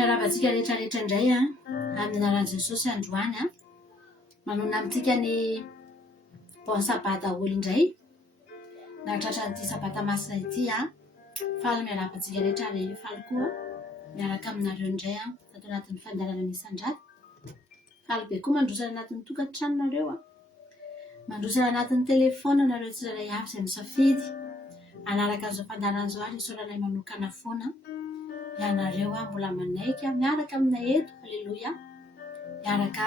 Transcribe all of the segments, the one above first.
Miaravantsika rehetrarehetra indray amin'ny anaran'i Jesosy androany manona amintsika ny bon sabata olo indray nahatratra n'ity sabata masina ity faly miaravantsika rehetra faly koa miaraka aminareo indray tato anatin'ny fandarana misan-draty faly be koa mandrosana anatin'ny tokantranonareo mandrosana anatin'ny telefona nareo tsirairay avy izay misafidy anaraka an'izao fandarana zao ary isaoranay manokana foana ianareo mbola manaiky miaraka aminay eto aleloia miaraka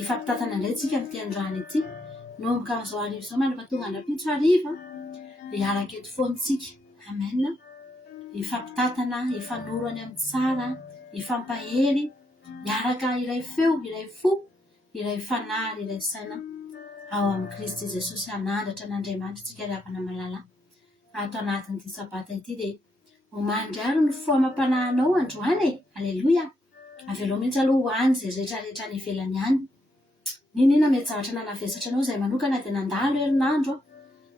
ifampitatana indray tsika amin'ity androany ity nomboka amin'izao arivo izao mandrapatonga andrapitso ariva iaraka eto foantsika amen ifampitatana ifanoro any amin'ny tsara ifampahery miaraka iray feo iray fo iray fanary iray saina ao amin'ny Kristy Jesosy anandratra n'Andriamanitra tsika ravana malala ato anatin'ity sabata ity dia omandry ny foamam-panahanao androany aleloia avelao mihitsy aloha hoany zay rehetrarehetra ny ivelany ihany ninona mety zavatra nanavesatra anao izay manokana dia nandalo herinandro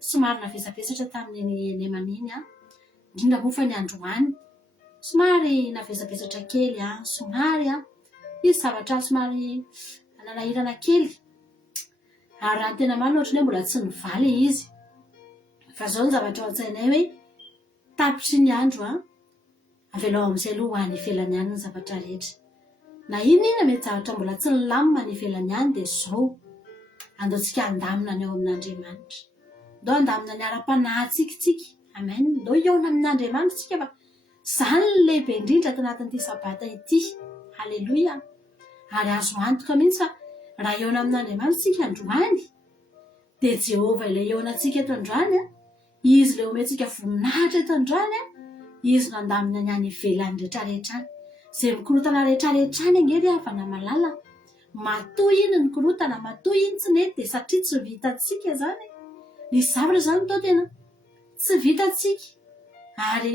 somary navesapesatra tamin'ny nemaniny indrindra moa fa ny androany somary navesapesatra kely somary izy zavatra somary nanahirana kely ary raha tena marina ohatrany hoe mbola tsy nivaly izy fa zao ny zavatra ao an-tsainay hoe tapitry ny andro avelao amin'izay aloha hoany ivelany ihany ny zavatra rehetra na inona mety zavatra mbola tsy nilamina ny ivelany ihany dia zao andaontsika andamina ny ao amin'Andriamanitra ndao andamina ny ara-panahintsika tsika amen ndao eona amin'Andriamanitra tsika fa izany ny lehibe indrindra ato anatin'ity sabata ity aleloia ary azo antoka mihitsy fa raha eona amin'Andriamanitra tsika androany dia Jehova ilay eona antsika eto androany izy ilay omentsika voninahitra eto androany izy no andamina ny any ivelany rehetrarehetra any izay mikorotana rehetrarehetra any angery avana malala matoy iny ny korotana matoy iny tsy nety dia satria tsy vitantsika zany ny zavatra zany tao tena tsy vitantsika ary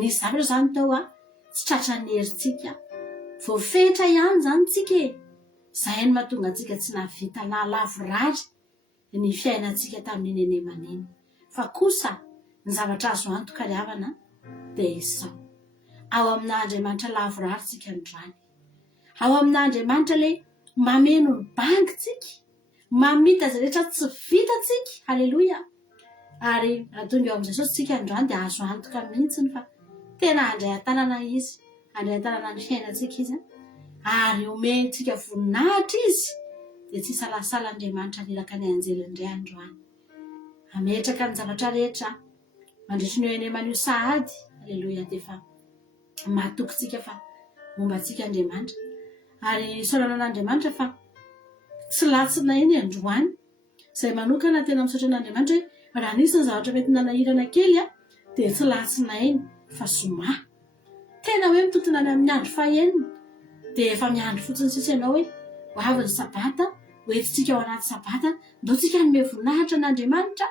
ny zavatra zany tao tsy tratra ny herintsika voafetra ihany zany tsika izay no mahatonga antsika tsy navita na lavorary ny fiainantsika tamin'iny enemaniny fa kosa ny zavatra azo antoka ry havana dia izao ao amin'Andriamanitra lavorary tsika androany ao amin'Andriamanitra ilay mameno ny bangitsika mamita izay rehetra tsy vitantsika aleloia ary atonga eo amin'i Jesosy tsika androany dia azo antoka mihitsiny fa tena handray an-tanana izy handray an-tanana ny fiainantsika izy ary omentsika voninahitra izy dia tsy salasalan'Andriamanitra niraka ny anjely indray androany ametraka ny zavatra rehetra mandritry ny eo eneman'io sahady aleloia dia fa mahatokytsika fa mombantsika Andriamanitra ary isaorana an'Andriamanitra fa tsy latsina iny androany izay manokana tena misaotra an'Andriamanitra hoe raha nisy ny zavatra mety nanahirana kely dia tsy latsina iny fa zoma tena hoe mitotona any amin'ny andro fahenina dia efa miandro fotsiny sisa ianao hoe ho avy ny sabata hoentintsika ao anaty sabata ndao tsika nome voninahitra n'Andriamanitra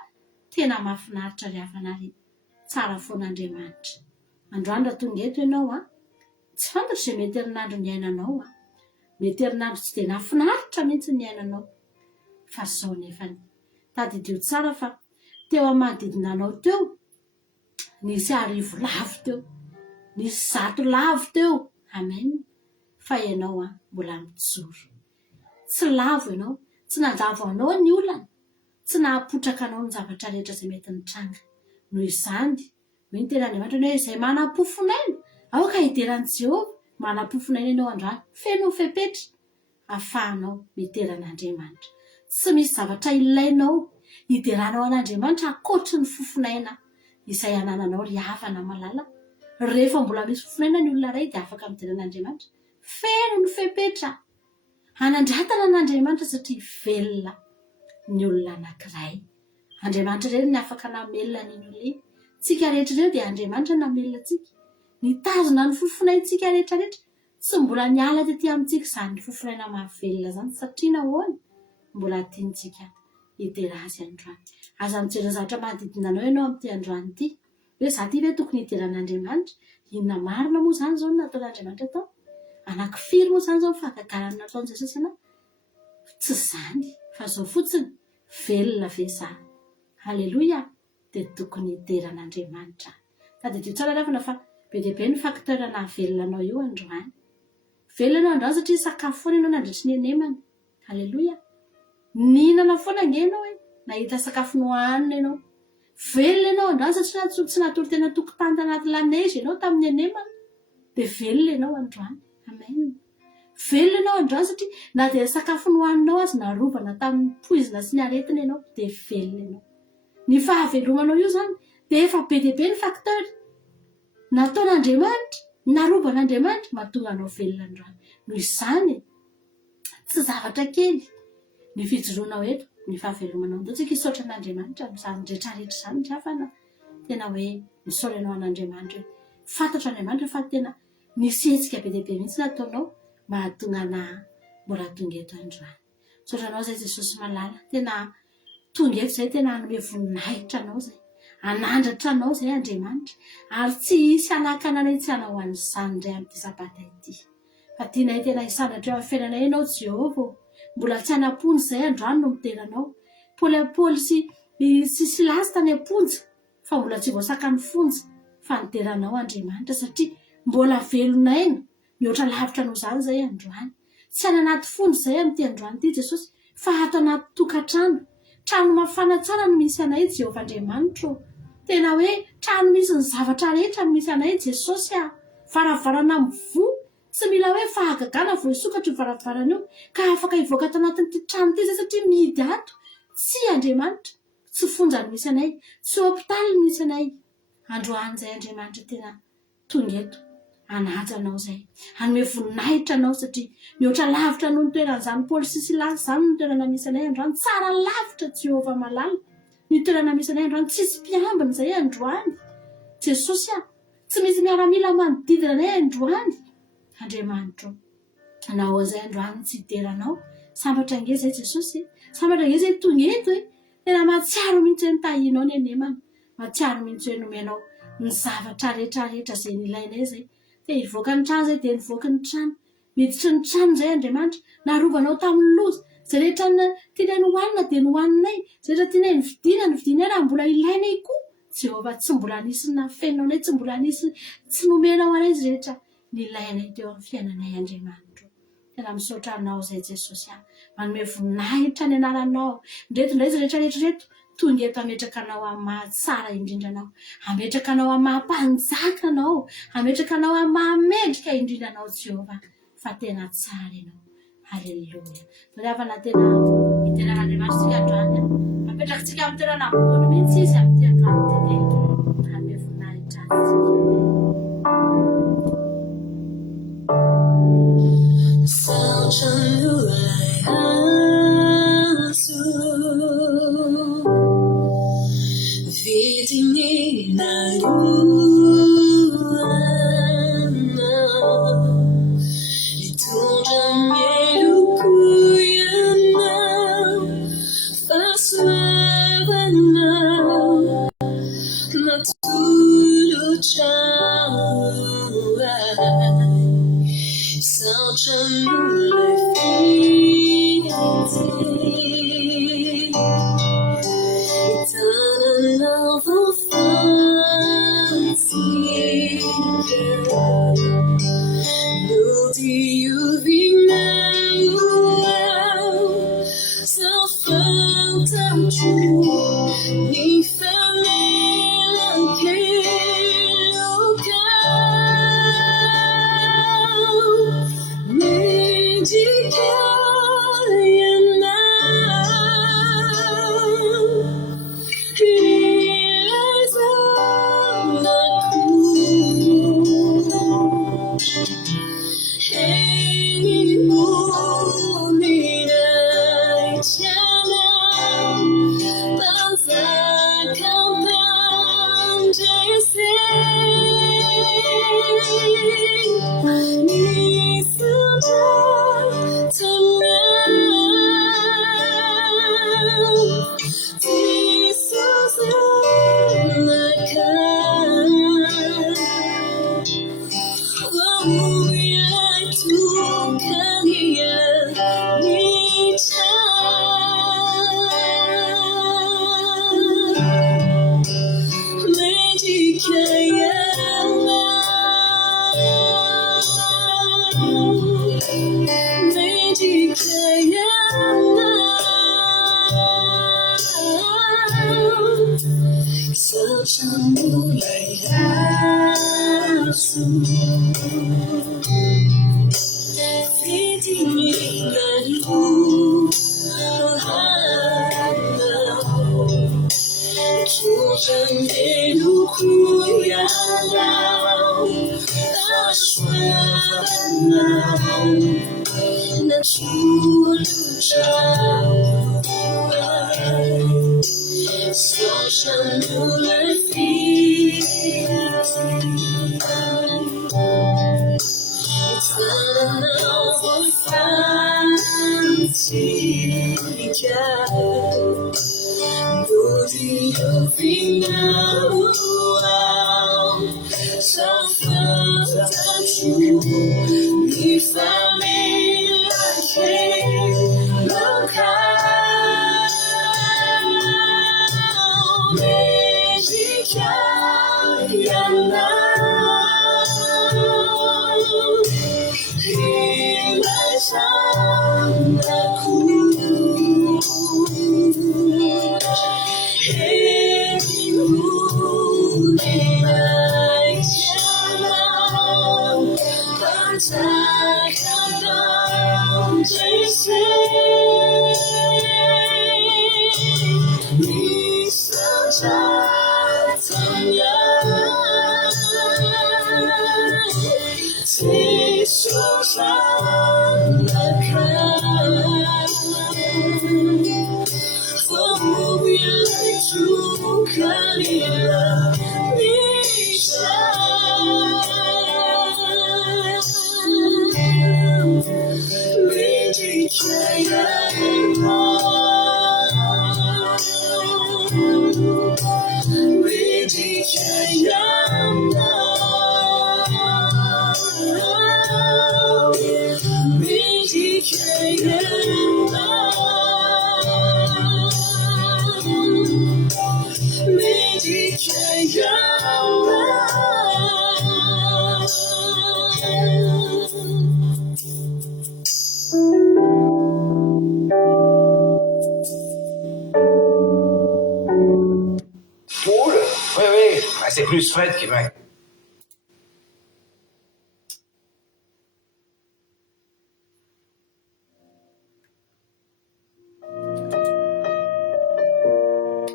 tena mahafinaritra ry havana ry tsara foan'Andriamanitra androany raha tonga eto ianao tsy fantatra izay mety herinandro ny ainanao mety herinandro tsy dia nafinaritra mihitsy ny ainanao fa zao nefany tadidio tsara fa teo amin'ny manodidina anao teo nisy arivo lavo teo nisy 100 lavo teo amen fa ianao mbola mijoro tsy lavo ianao tsy nandavo anao ny olana tsy nahapotraka anao ny zavatra rehetra izay mety nitranga noho izany hoe ny tena Andriamanitra hoe izay manapofonaina aoka hideran'i Jehova manapofonaina ianao androany feno fepetra ahafahanao miteran'Andriamanitra tsy misy zavatra ilainao hideranao an'Andriamanitra akoatry ny fofonaina izay anananao ry havana malala rehefa mbola misy fofonaina ny olona iray dia afaka miteran'Andriamanitra feno ny fepetra hanandratana an'Andriamanitra satria velona ny olona anankiray Andriamanitra irery ny afaka namelona ny olona tsika rehetrareo dia Andriamanitra namelona tsika nitazona ny fofonaintsika rehetrarehetra tsy mbola niala tetỳ amintsika izany ny fofonaina mahavelona zany satria nahoana mbola tiantsika hitera azy androany. Aza mijery zavatra manodidina anao ianao amin'ity androany ity hoe za ty ve tokony hiteran'Andriamanitra? Inona marina moa zany zao nataon'Andriamanitra tao? Anankifiry moa zany zao fahagagarana nataon'i Jesosy ianao? Tsy zany fa zao fotsiny velona ve za? Halleloia! Dia tokony hiteran'Andriamanitra. Tadidiko tsara lafana fa be dia be ny facteur nahavelona anao io androany. Velona anao androany satria sakafo foana ianao nandritry ny anemana. Halleloia! Mihinana foana nge ianao hoe nahita sakafo nohanina ianao. Velona ianao androany satria tsy natory tena tokotany tanaty lanezy ianao tamin'ny anemana. Dia velona ianao androany. Amen. Velona ianao androany satria na dia sakafo nohaninao azy narovana tamin'ny poizina sy ny aretina ianao dia velona ianao. Ny fahavelomanao io zany dia efa be dia be ny facteur nataon'Andriamanitra, narovan'Andriamanitra mahatonga anao velona androany. Noho izany tsy zavatra kely ny fijoroanao eto, ny fahavelomanao. Ndao tsika hisaotra an'Andriamanitra amin'izany rehetrarehetra izany ny hafana tena hoe misaotra ianao an'Andriamanitra. Fantatro Andriamanitra fa tena nisy hetsika be dia be mihitsy nataonao mahatonga ana mbola tonga eto androany. Misaotra anao izay Jesosy malala, tena tonga eto izay tena hanome voninahitra anao izay, hanandratra anao izay Andriamanitra, ary tsy hisy anakanana tsy hanao an'izany indray amin'ity sabata ity. Fa tianay tena hisandratra eo amin'ny fiainanay ianao Jehovah, mbola tsy hanaponja izay androany no miteranao. Paoly sy Silasy tany am-ponja fa mbola tsy voasaka ny fonja fa niteranao Andriamanitra satria mbola velonaina mihoatra lavitra noho izany izay androany. Tsy any anaty fonja izay amin'ity androany ity Jesosy fa ato anaty tokantrano. Trano mafana tsara no misy anay Jehovah Andriamanitra. Tena hoe trano misy ny zavatra rehetra no misy anay Jesosy. Varavarana mivoha, tsy mila hoe fahagagana vao hisokatra io varavarana io ka afaka hivoaka ato anatin'ity trano ity satria mihidy ato. Tsy Andriamanitra, tsy fonja no misy anay, tsy hôpitaly no misy anay. Androany izay Andriamanitra tena tonga eto hanaja anao izay, hanome voninahitra anao satria mihoatra lavitra noho ny toeran'izany Paoly sy Silasy izany ny toerana misy anay androany. Tsara lavitra Jehovah malala ny toerana misy anay androany, tsisy mpiambina izay androany. Jesosy tsy misy miaramila manodidina anay androany. Andriamanitra, anao izay androany tsy hiteranao. Sambatra nge izay Jesosy, sambatra nge izay tonga eto tena mahatsiaro mihitsy hoe nitahinao ny anemana, mahatsiaro mihitsy hoe nomenao ny zavatra rehetrarehetra izay nilainay izay. Dia hivoaka ny trano izay dia nivoaka ny trano, miditry ny trano izay Andriamanitra, narovanao tamin'ny loza. Izay rehetra tianay nohanina dia nohaninay, izay rehetra tianay nividinay raha mbola ilainay koa. Jehovah tsy mbola nisy nafenao anay, tsy mbola nisy tsy nomenao anay izy rehetra nilainay teo amin'ny fiainanay Andriamanitra. Tena misaotra anao izay Jesosy, manome voninahitra ny anaranao. Ndreto indray izy rehetrarehetra reto tonga eto hametraka anao amin'ny mahatsara indrindra anao, hametraka anao amin'ny mahampanjaka anao, hametraka anao amin'ny mahamendrika indrindra anao Jehovah, fa tena tsara ianao. Halleluia. Zavana tena hiteran'Andriamanitra tsika androany, hapetraka tsika amin'ny toerana ambony mihitsy izy amin'ity androany ity dia hanome voninahitra azy. Saotra no ilay azo vidiny naroana hitondra mieloko ianao fahasoavanao natolotra saotra no ilay fidy hitananao vaofany C'est plus Fred qui va.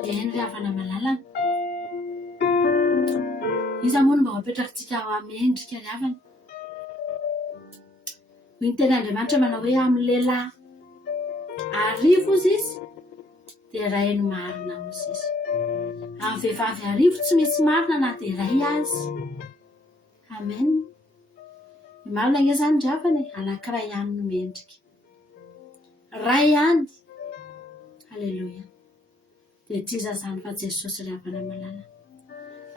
Ry havana malalana iza moa no mba mapetrakintsika ao amin'ny endrika ry havana hoy ny tena Andriamanitra manao hoe amin'ny lehilahy arivo izy dia iray no marina ozy izy, amin'ny vehivavy arivo tsy misy marina na dia iray azy. Amen. Ny marina nge zany ry havana anankiray ihany no mendrika, ray ihany. Halleloia. Dia tiza zany fa Jesosy ry havana malala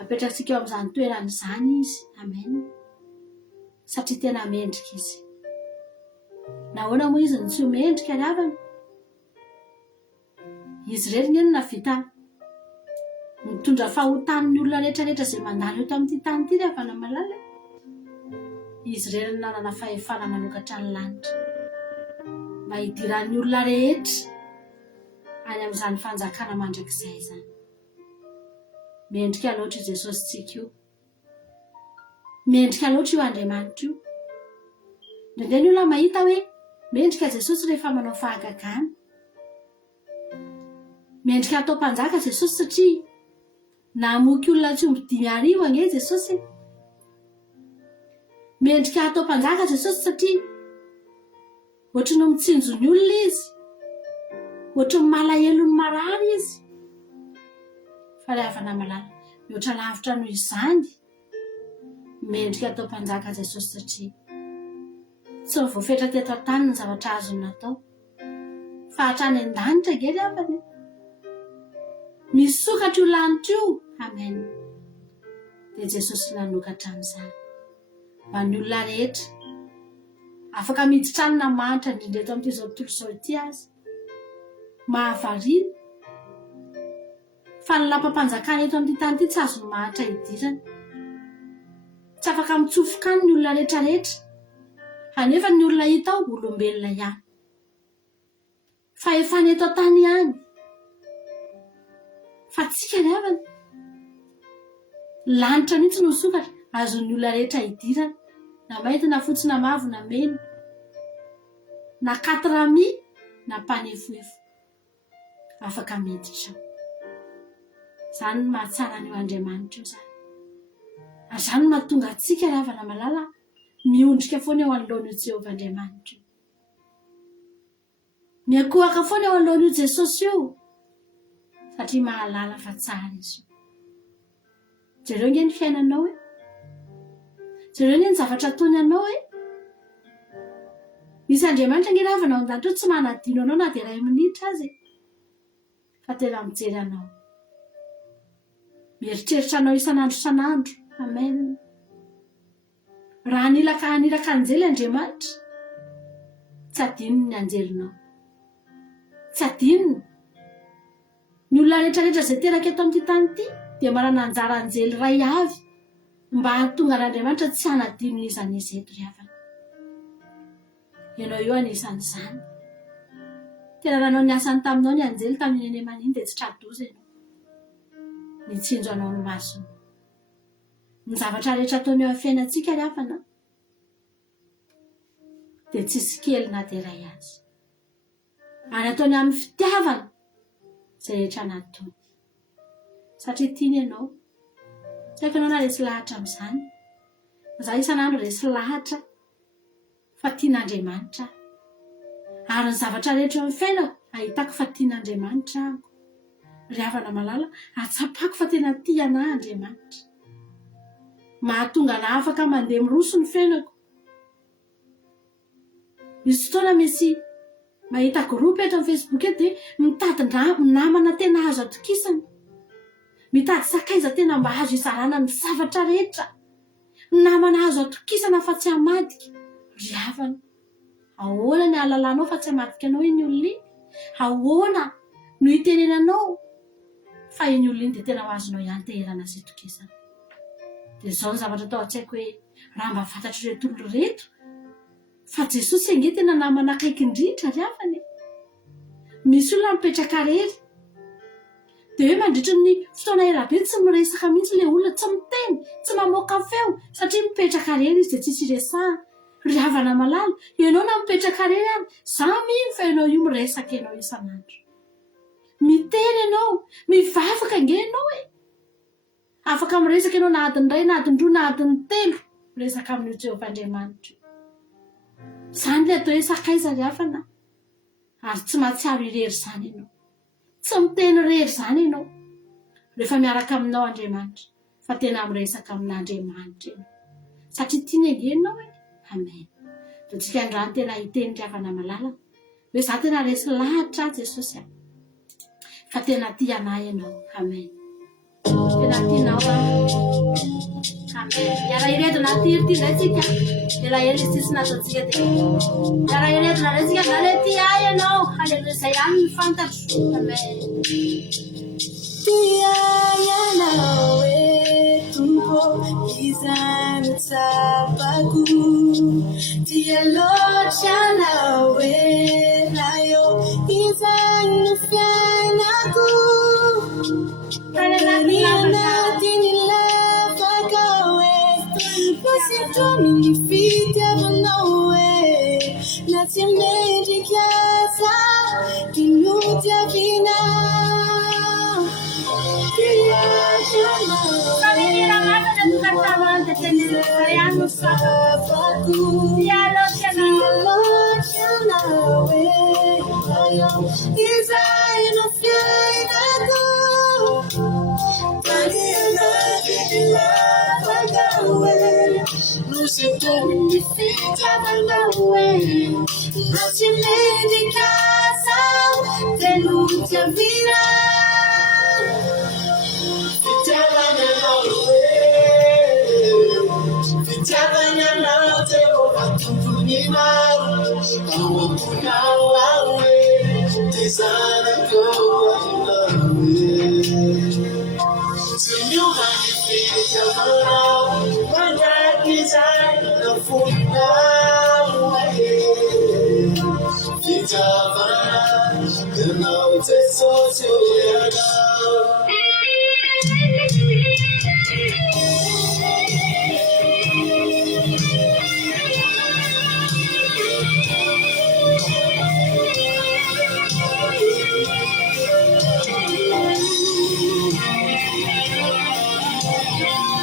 apetrakintsika eo amin'izany toerana izany izy. Amen. Satria tena mendrika izy. Nahoana moa izy no tsy mendrika ry havana? Izy rery ny navita mitondra fahotan'ny olona rehetrarehetra izay mandalo eto amin'ity tany ity ry havana malala. Izy rery ny nanana fahefana manokatra ny lanitra mba hidiran'ny olona rehetra any amin'izany fanjakana mandrakizay izany. Mendrika loatra io Jesosy tsika io, mendrika loatra io Andriamanitra io. Ndraindray ny olona mahita hoe mendrika Jesosy rehefa manao fahagagana, mendrika atao mpanjaka Jesosy satria namoky olona tsy omby 5,000 ange Jesosy. Mendrika atao mpanjaka Jesosy satria ohatrany mitsinjony olona izy, ohatrany malahelo ny marary izy. Fa ry havana malala mihoatra lavitra noho izany, mendrika atao mpanjaka Jesosy satria tsy voafetra teto an-tany ny zavatra azony natao fa hatrany an-danitra age ry havana. Misokatra io lanitra io. Amen. Dia Jesosy nanokatra amin'izany mba ny olona rehetra afaka miditra any na manitra indrindra eto amin'ity zao tontolo izao ity azy mahavariana fa ny lampam-panjakana eto amin'ity tany ity tsy azony mahatra hidirana, tsy afaka mitsofoka any ny olona rehetrarehetra, anefa ny olona hita ao olombelona ihany fa efa ny eto tany ihany. Fa tsika ry havana lanitra mihitsy no sokatra azon'ny olona rehetra hidirana na mainty na fotsy na mavo na mena na 4 na panefoefo afaka miditra zany no mahatsara ny Andriamanitra io zany azany no mahatonga antsika ravana malala miondrika foana eo anoloan'io Jehovah Andriamanitra miakohaka foana eo anoloan'io Jesosy io satria mahalala fa tsara izy jereo nge ny fiainanao jereo nge ny zavatra ataony anao misy Andriamanitra nge ravana ao an-danitra tsy manadino anao na dia 1 minitra azy fa tena mijery anao mieritreritra anao isan'andro amen raha anilaka anjely Andriamanitra tsy adinony ny anjelinao tsy adinony ny olona rehetrarehetra izay teraka eto amin'ity tany ity dia manana anjara anjely ray avy mba hahatonga n'Andriamanitra tsy hanadinony izany izy eto ry havana ianao io anisan'izany tena nanao ny asany taminao ny anjely tamin'ny neny maniny dia tsy tradoza ianao mitsinjo anao ny masony ny zavatra rehetra ataony eo amin'ny fiainantsika ry havana dia tsisy kely na dia ray azy ary ataony amin'ny fitiavana izay rehetra nataony satria tiany ianao tsy haiko ianao na resy lahatra amin'izany za isan'andro resy lahatra fa tian'Andriamanitra ary ny zavatra rehetra eo amin'ny fiainako ahitako fa tian'Andriamanitra ako ry havana malala atsapako fa tena tiana Andriamanitra mahatonga na afaka mandeha miroso ny fiainako misy fotoana misy mahita groupe eto amin'ny Facebook eto dia mitady namana tena azo atokisana mitady sakaiza tena mba azo izarana ny zavatra rehetra namana azo atokisana fa tsy hamadika ry havana ahoana ny alalanao fa tsy hamadika anao iny olona iny ahoana no hitenenanao fa iny olona iny dia tena ho azonao ihany teherana sy tokisana dia izao ny zavatra atao tsy haiko hoe raha mba fantatro reto olona reto fa Jesosy ange tena namana akaiky indrindra ry havana misy olona mipetraka rery dia hoe mandritra ny fotoana elabe tsy miresaka mihitsy ilay olona tsy miteny tsy mamoaka feo satria mipetraka rery izy dia tsisy iresahana ry havana malala ianao na mipetraka rery ary za mino fa ianao io miresaka ianao isan'andro miteny ianao mivavaka ange ianao afaka miresaka ianao na adiny 1 na adiny 2 na adiny 3 miresaka amin'io Jehovah Andriamanitra zany ilay atao hoe sakaiza ry havana ary tsy mahatsiaro irery zany ianao tsy miteny rery zany ianao rehefa miaraka aminao Andriamanitra fa tena miresaka amin'Andriamanitra ianao satria tiany ange ianao amen dia tsika androany tena hiteny ry havana malala hoe za tena resy lahatra Jesosy fa tena tianahy ianao amen tena tianao amen miara iredona tiry indray tsika ela ela izy tsisy nazatsika dia miara iredona ray tsika zany hoe tia ianao haleluia izay ihany ny fantatro amen tia ianao tompo izany tsapako tia loatra anao rayo izany no fiainako anatiny lavaka masitony ny fitiavanao na tsy mendrika aza dinodiavina Sentoni fita vangawe Nasimeni casa Tenutia vira Fita vangawe Fita vangawe Vatupunina Awa punawawe Tisana kawawe Senyuha ni fita vangawe Design the food now, the now it's so Amen.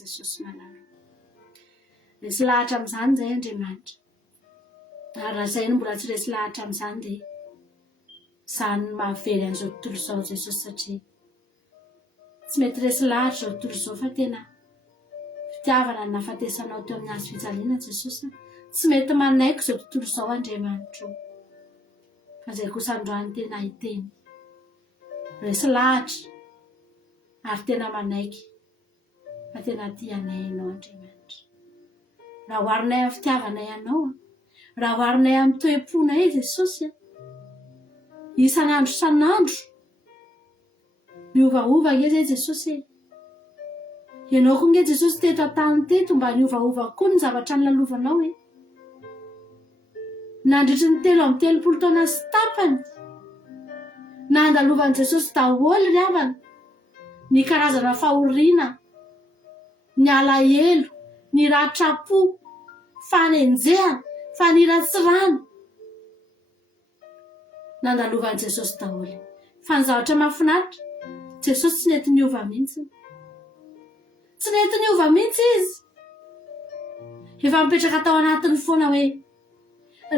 Jesosy malala. Resy lahatra amin'izany zay Andriamanitra. Ary raha izay no mbola tsy resy lahatra amin'izany dia izany mahavery an'izao tontolo izao Jesosy, satria tsy mety resy lahatra izao tontolo izao fa tena fitiavana ny nahafatesanao teo amin'ny hazo fijaliana Jesosy. Tsy mety manaiky izao tontolo izao Andriamanitra, fa izay kosa androany tena hiteny resy lahatra ary tena manaiky, fa tena tianay ianao Andriamanitra. Raha hoarinay amin'ny fitiavanay ianao, raha hoarinay amin'ny toe-ponay Jesosy, isan'andro isan'andro miovaova nge zay Jesosy. Ianao koa nge Jesosy teto an-tany teto mba niovaova koa ny zavatra nilalovanao nandritry ny 3 taona sy tapany nandalovan'i Jesosy daholo ry havana ny karazana fahoriana, ny alahelo, ny rahatrapo, fanenjehana, faniratsirana, nandalovan'i Jesosy daholo. Fa ny zavatra mahafinaritra, Jesosy tsy nety niova mihitsy. Tsy nety niova mihitsy izy. Efa mipetraka tao anatiny foana hoe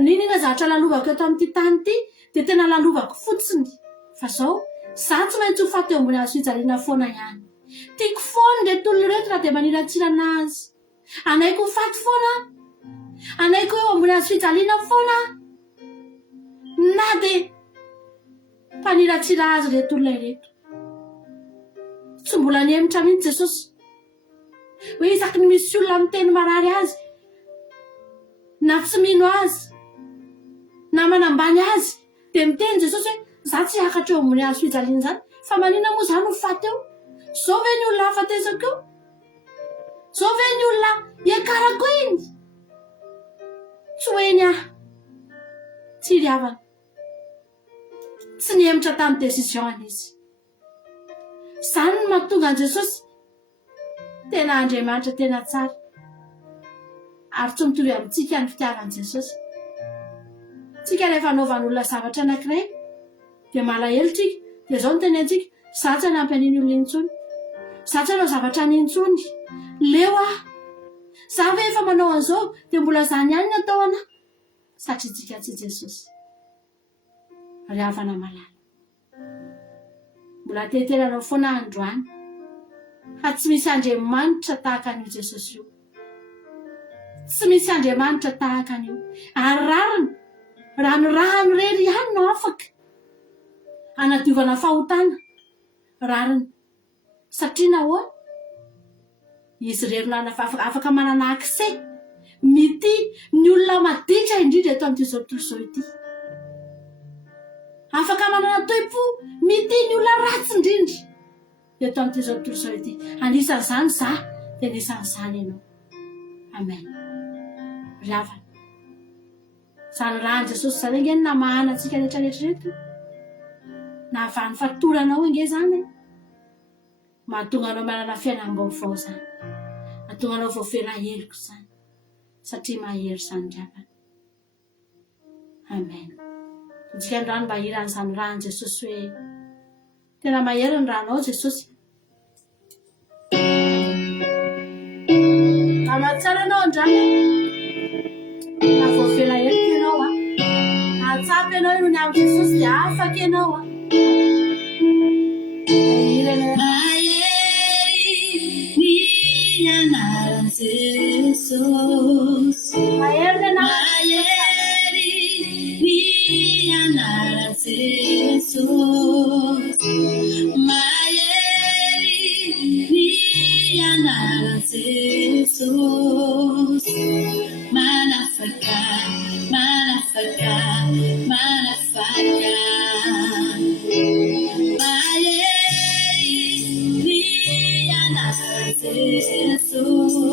nini zavatra lalovako eto amin'ity tany ity dia tena lalovako fotsiny. Fa zao, za tsy maintsy ho faty eo ambony hazo fijaliana foana ihany. Tiako foana reto olona reto raha dia maniratsirana azy. Anaiko ho faty foana, anaiko eo ambony hazo fijaliana foana, na dia mpaniratsira azy reto olona reto. Tsy mbola niemitra mihitsy Jesosy hoe isaky ny misy olona miteny marary azy, na tsy mino azy, na manambany azy, dia miteny Jesosy hoe za tsy hiakatra eo ambony hazo fijaliana izany, fa manina moa zany ho faty eo zao ve ny olona afatezako eo zao ve ny olona iakarako iny tsy hoeny aho tsy riavana tsy niemitra tamin'ny décision izy zany no mahatonga an Jesosy tena Andriamanitra tena tsara ary tsy mitovy amintsika ny fitiavan Jesosy tsika rehefa anaovan'olona zavatra anankiray dia malahelo tsika dia zao no teny antsika za tsy hanampy an'iny olona intsony za tsy hanao zavatra anintsony leo aho za ve efa manao an'izao dia mbola zany ihany ny atao anahy satria tsika tsy Jesosy ry havana malala mbola teteranao foana androany fa tsy misy Andriamanitra tahaka an'io Jesosy io tsy misy Andriamanitra tahaka an'io ary raha ny rahany rery ihany no afaka anadiovana fahotana rariny satria nahoana izy rerona afaka manana accès mity ny olona maditra indrindra eto amin'ity zao tontolo zao ity afaka manana toepo mity ny olona ratsy indrindra eto amin'ity zao tontolo zao ity anisan'izany za dia anisan'izany ianao amen ry havana zany rahan Jesosy zany nge na mahana antsika rehetrarehetrareto na avany fatoranao inge zany mahatonga anao manana fiainam-baovao zany mahatonga anao voafela heliko zany satria mahery zany ry havana amen ntsika androany mba hiran'izany rahan Jesosy hoe tena mahery ny rahanao Jesosy amatsara anao andrany na voafela heliko ianao atsapy ianao ino ny amin'ny Jesosy dia afaka ianao Jesus, mahery ni anara Jesus, mahery ni anara Jesus, manafaka, manafaka, manafaka, mahery ni anara Jesus.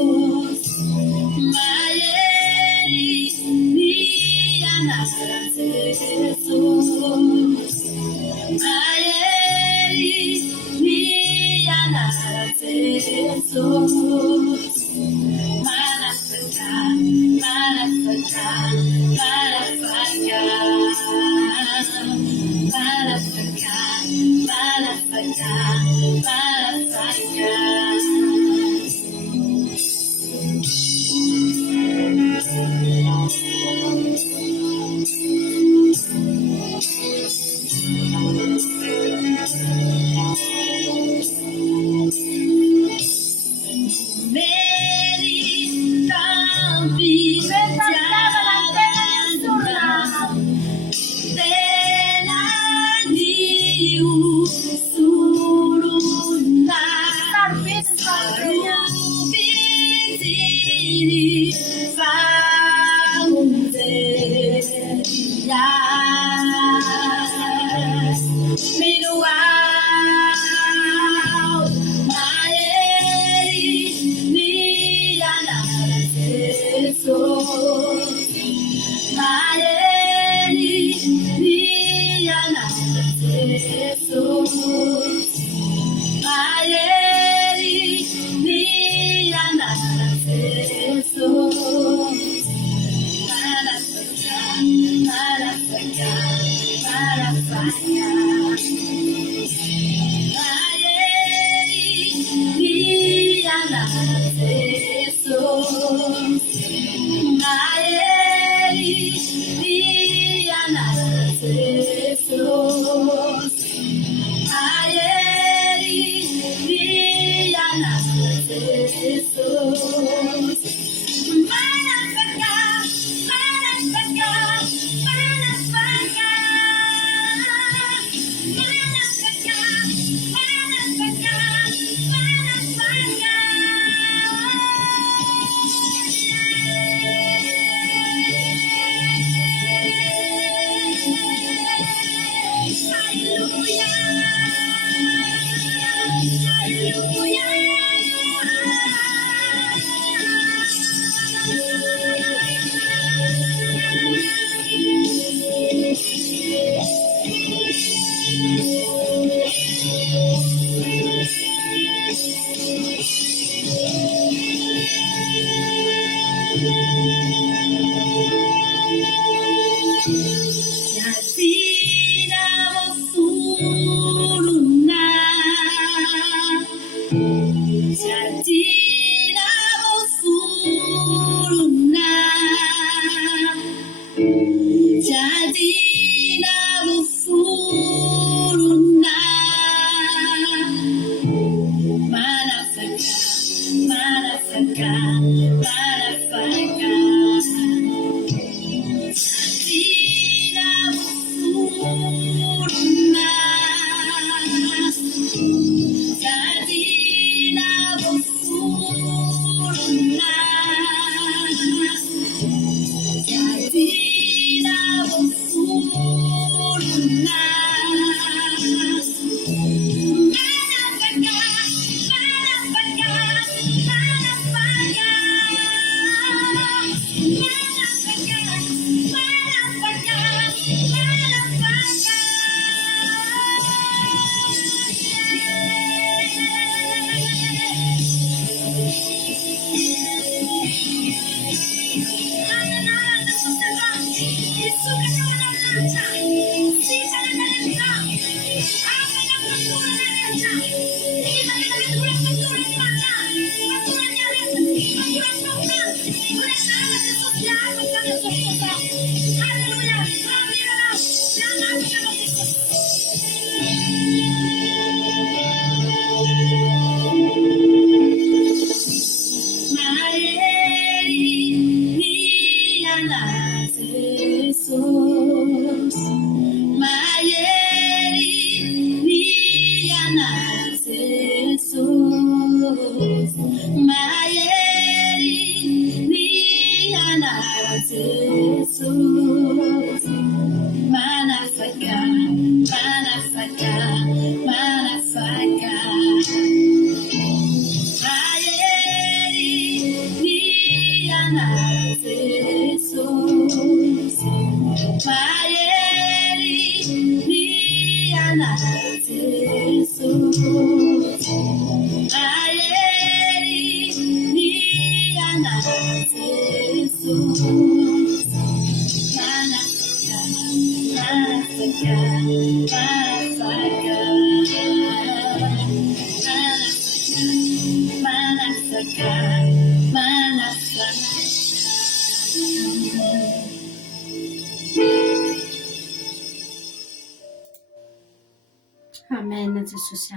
Amen Jesosy.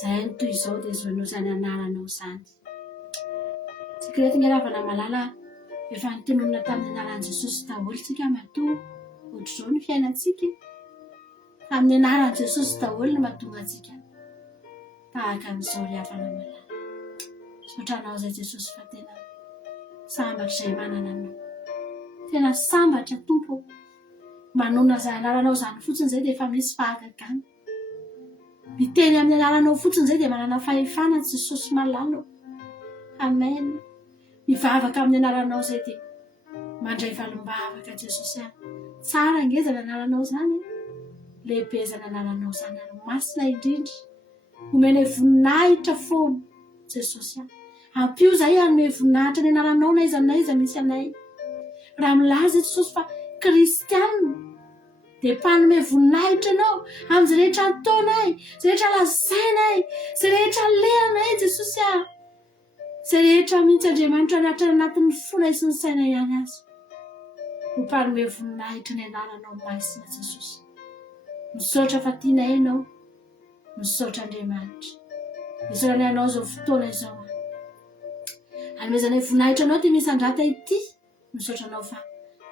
Zahay no toy izao dia zoanao zany anaranao zany. Tsika rehefa niaravana malala efa nitenonina tamin'ny anaran'i Jesosy daholo tsika matoa ohatr'izao ny fiainantsika. Amin'ny anaran'i Jesosy daholo no mahatonga antsika tahaka an'izao ry havana malala. Sotranao izay Jesosy fa tena sambatra izay manana anao. Tena sambatra Tompo. Manona izay anaranao zany fotsiny izay dia efa misy fahagagana. Miteny amin'ny anaranao fotsiny izay dia manana fahefana Jesosy malalo. Amen. Mivavaka amin'ny anaranao izay dia mandray valim-bavaka Jesosy any. Tsara ngezana anaranao zany. Lehibe zany anaranao zany ary masina indrindra. Omena voninahitra foana Jesosy any. Ampio zahay hanome voninahitra ny anaranao na iza misy anay. Raha milaza Jesosy fa kristianina dia mpanome voninahitra anao amin'izay rehetra ataonay, izay rehetra lazainay, izay rehetra lehanay Jesosy a. Izay rehetra mihitsy Andriamanitra anatin'ny fonay sy ny sainay ihany azy. Ho mpanome voninahitra ny anaranao masina Jesosy. Misaotra fa tianay ianao. Misaotra Andriamanitra. Isaoranay anao izao fotoana izao. Hanomezanay voninahitra anao ty misy andrata ity. Misaotra anao fa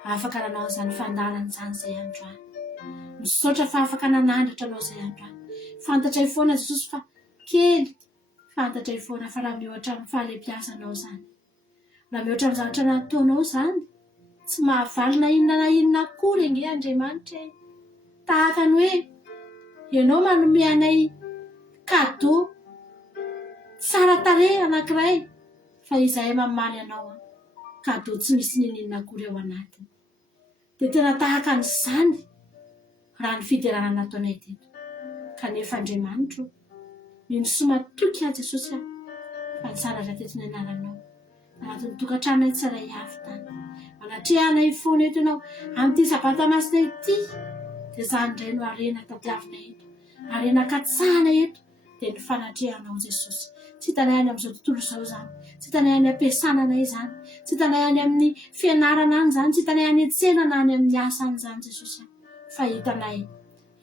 afaka nanao izany fandarana izany izay androany. Misaotra fa afaka nanandratra anao izay androany. Fantatray foana Jesosy fa kely. Fantatray foana fa raha mihoatra amin'ny fahalebiazanao izany. Raha mihoatra amin'ny zavatra nataonao izany, tsy mahavalina inona na inona akory ange Andriamanitra. Tahaka ny hoe ianao manome anay cadeau tsara tarehy anankiray fa izahay mamaly anao cadeau tsy misy ninina akory ao anatiny. Dia tena tahaka an'izany raha ny fiderana nataonay teto. Kanefa Andriamanitra ny somatoky ahy Jesosy fa tsara raha teto ny anaranao anatin'ny tokantranonay tsara avy tany. Manatrihanay foana eto ianao amin'ity sabata masina ity. Dia izany indray no harena tadiavinay eto, harena katsahana eto dia ny fanatrehanao Jesosy. Tsy hitanay any amin'izao tontolo izao izany, tsy hitanay any ampiasananay izany, tsy hitanay any amin'ny fianarana any izany, tsy hitanay any an-tsena na any amin'ny asa any izany Jesosy. Fa hitanay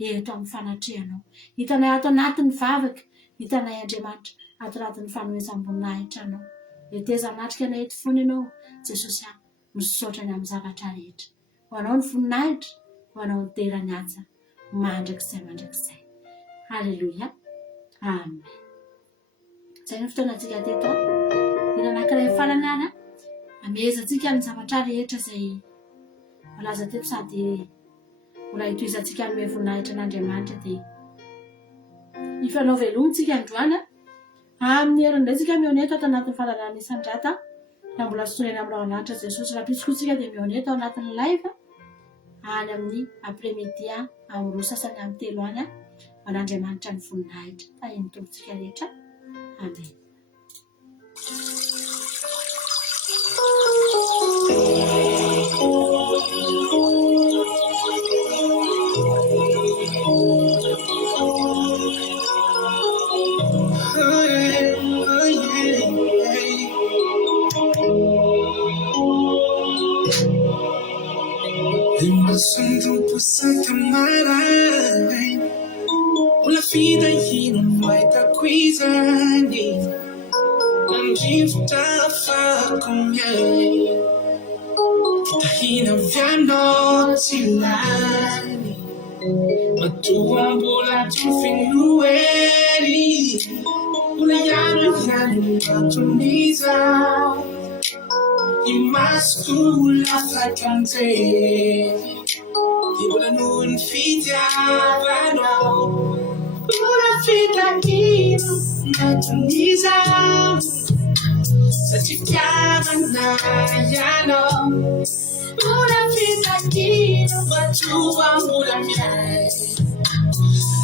eto amin'ny fanatrehanao, hitanay ato anatin'ny vavaka, hitanay Andriamanitra ato anatin'ny fanomezam-boninahitra anao. Eteza anatrika anay eto foana ianao Jesosy, misaotra ny amin'ny zavatra rehetra. Ho anao ny voninahitra, ho anao ny terany asa mandrakizay mandrakizay. Halleluia, amen. Izay ny fotoanantsika teto. Ina anankiray farany any amezatsika ny zavatra rehetra izay malaza teto sady mbola hitohizantsika ny voninahitra n'Andriamanitra dia hifanao velomitsika androany amin'ny herin'indray tsika mioneto ato anatin'ny fahalalana isan-drata raha mbola sotonena amin'ny rahalanitra Jesosy. Raha pitsokotsika dia mioneto ao anatin'ny live any amin'ny après-midi amin'ny roa sasany amin'ny telo any man'Andriamanitra ny voninahitra. Tahiny tompontsika rehetra. Amen. Sono passata mai, la fida io non vai da qui non giusta fa con me, tahina viano silani, ma tu ambola tu finueri, una yano tu misa, imascula fa cantare. Volano in fidiavano, una fita che non Tunisa, se ci chiamano Nayano, una fita che non tu amore miei,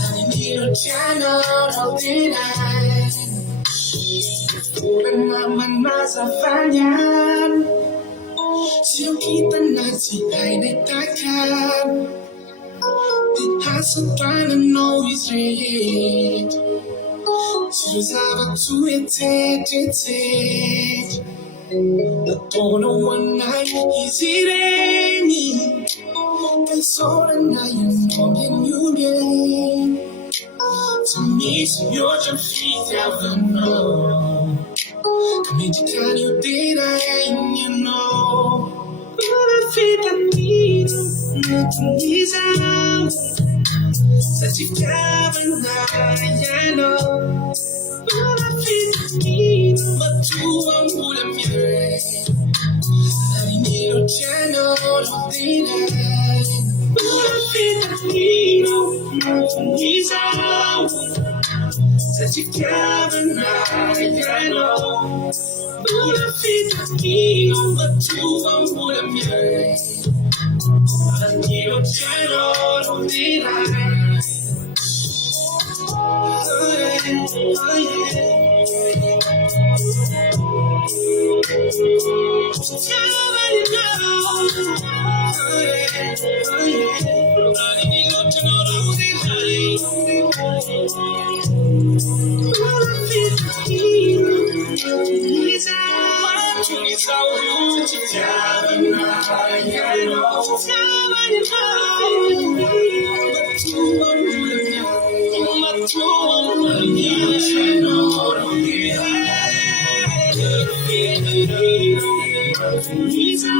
all'inizio ciano non direi, pure mamma nasa fagnan. Se eu kita nasi ai ne takkan Di hasatan no isret Se usava tu e te La tono one night isireni Pensora na no bien To me you're just feet out no Come can you did you know Una fita nino, non Tunisa, se ci chiamano Nayano, una fita nino, ma tu amore miei, all'inizio ciano lo direi, una fita nino, non Tunisa, se ci chiamano Nayano. Una fita nino, ma tu amore miei, all'inizio cielo non dirai. Tunisa,